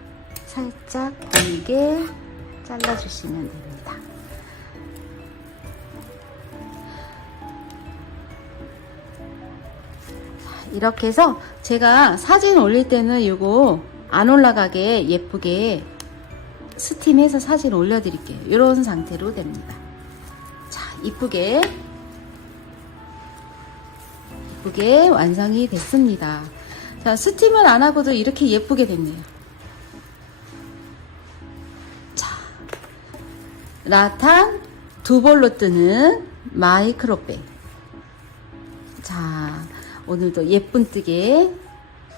살짝 길게 잘라주시면 됩니다. 이렇게 해서 제가 사진 올릴 때는 이거 안 올라가게 예쁘게 스팀해서 사진 올려드릴게요. 이런 상태로 됩니다. 자, 이쁘게 완성이 됐습니다. 자, 스팀을 안 하고도 이렇게 예쁘게 됐네요. 자, 라탄 2볼로 뜨는 마이크로백. 자, 오늘도 예쁜 뜨개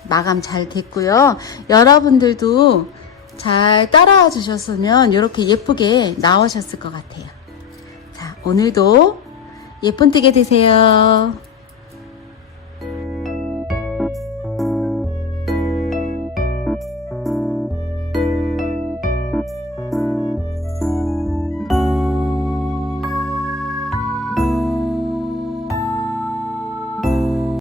마감 잘 됐고요. 여러분들도 잘 따라와 주셨으면 이렇게 예쁘게 나오셨을 것 같아요. 자, 오늘도 예쁜 뜨개 되세요.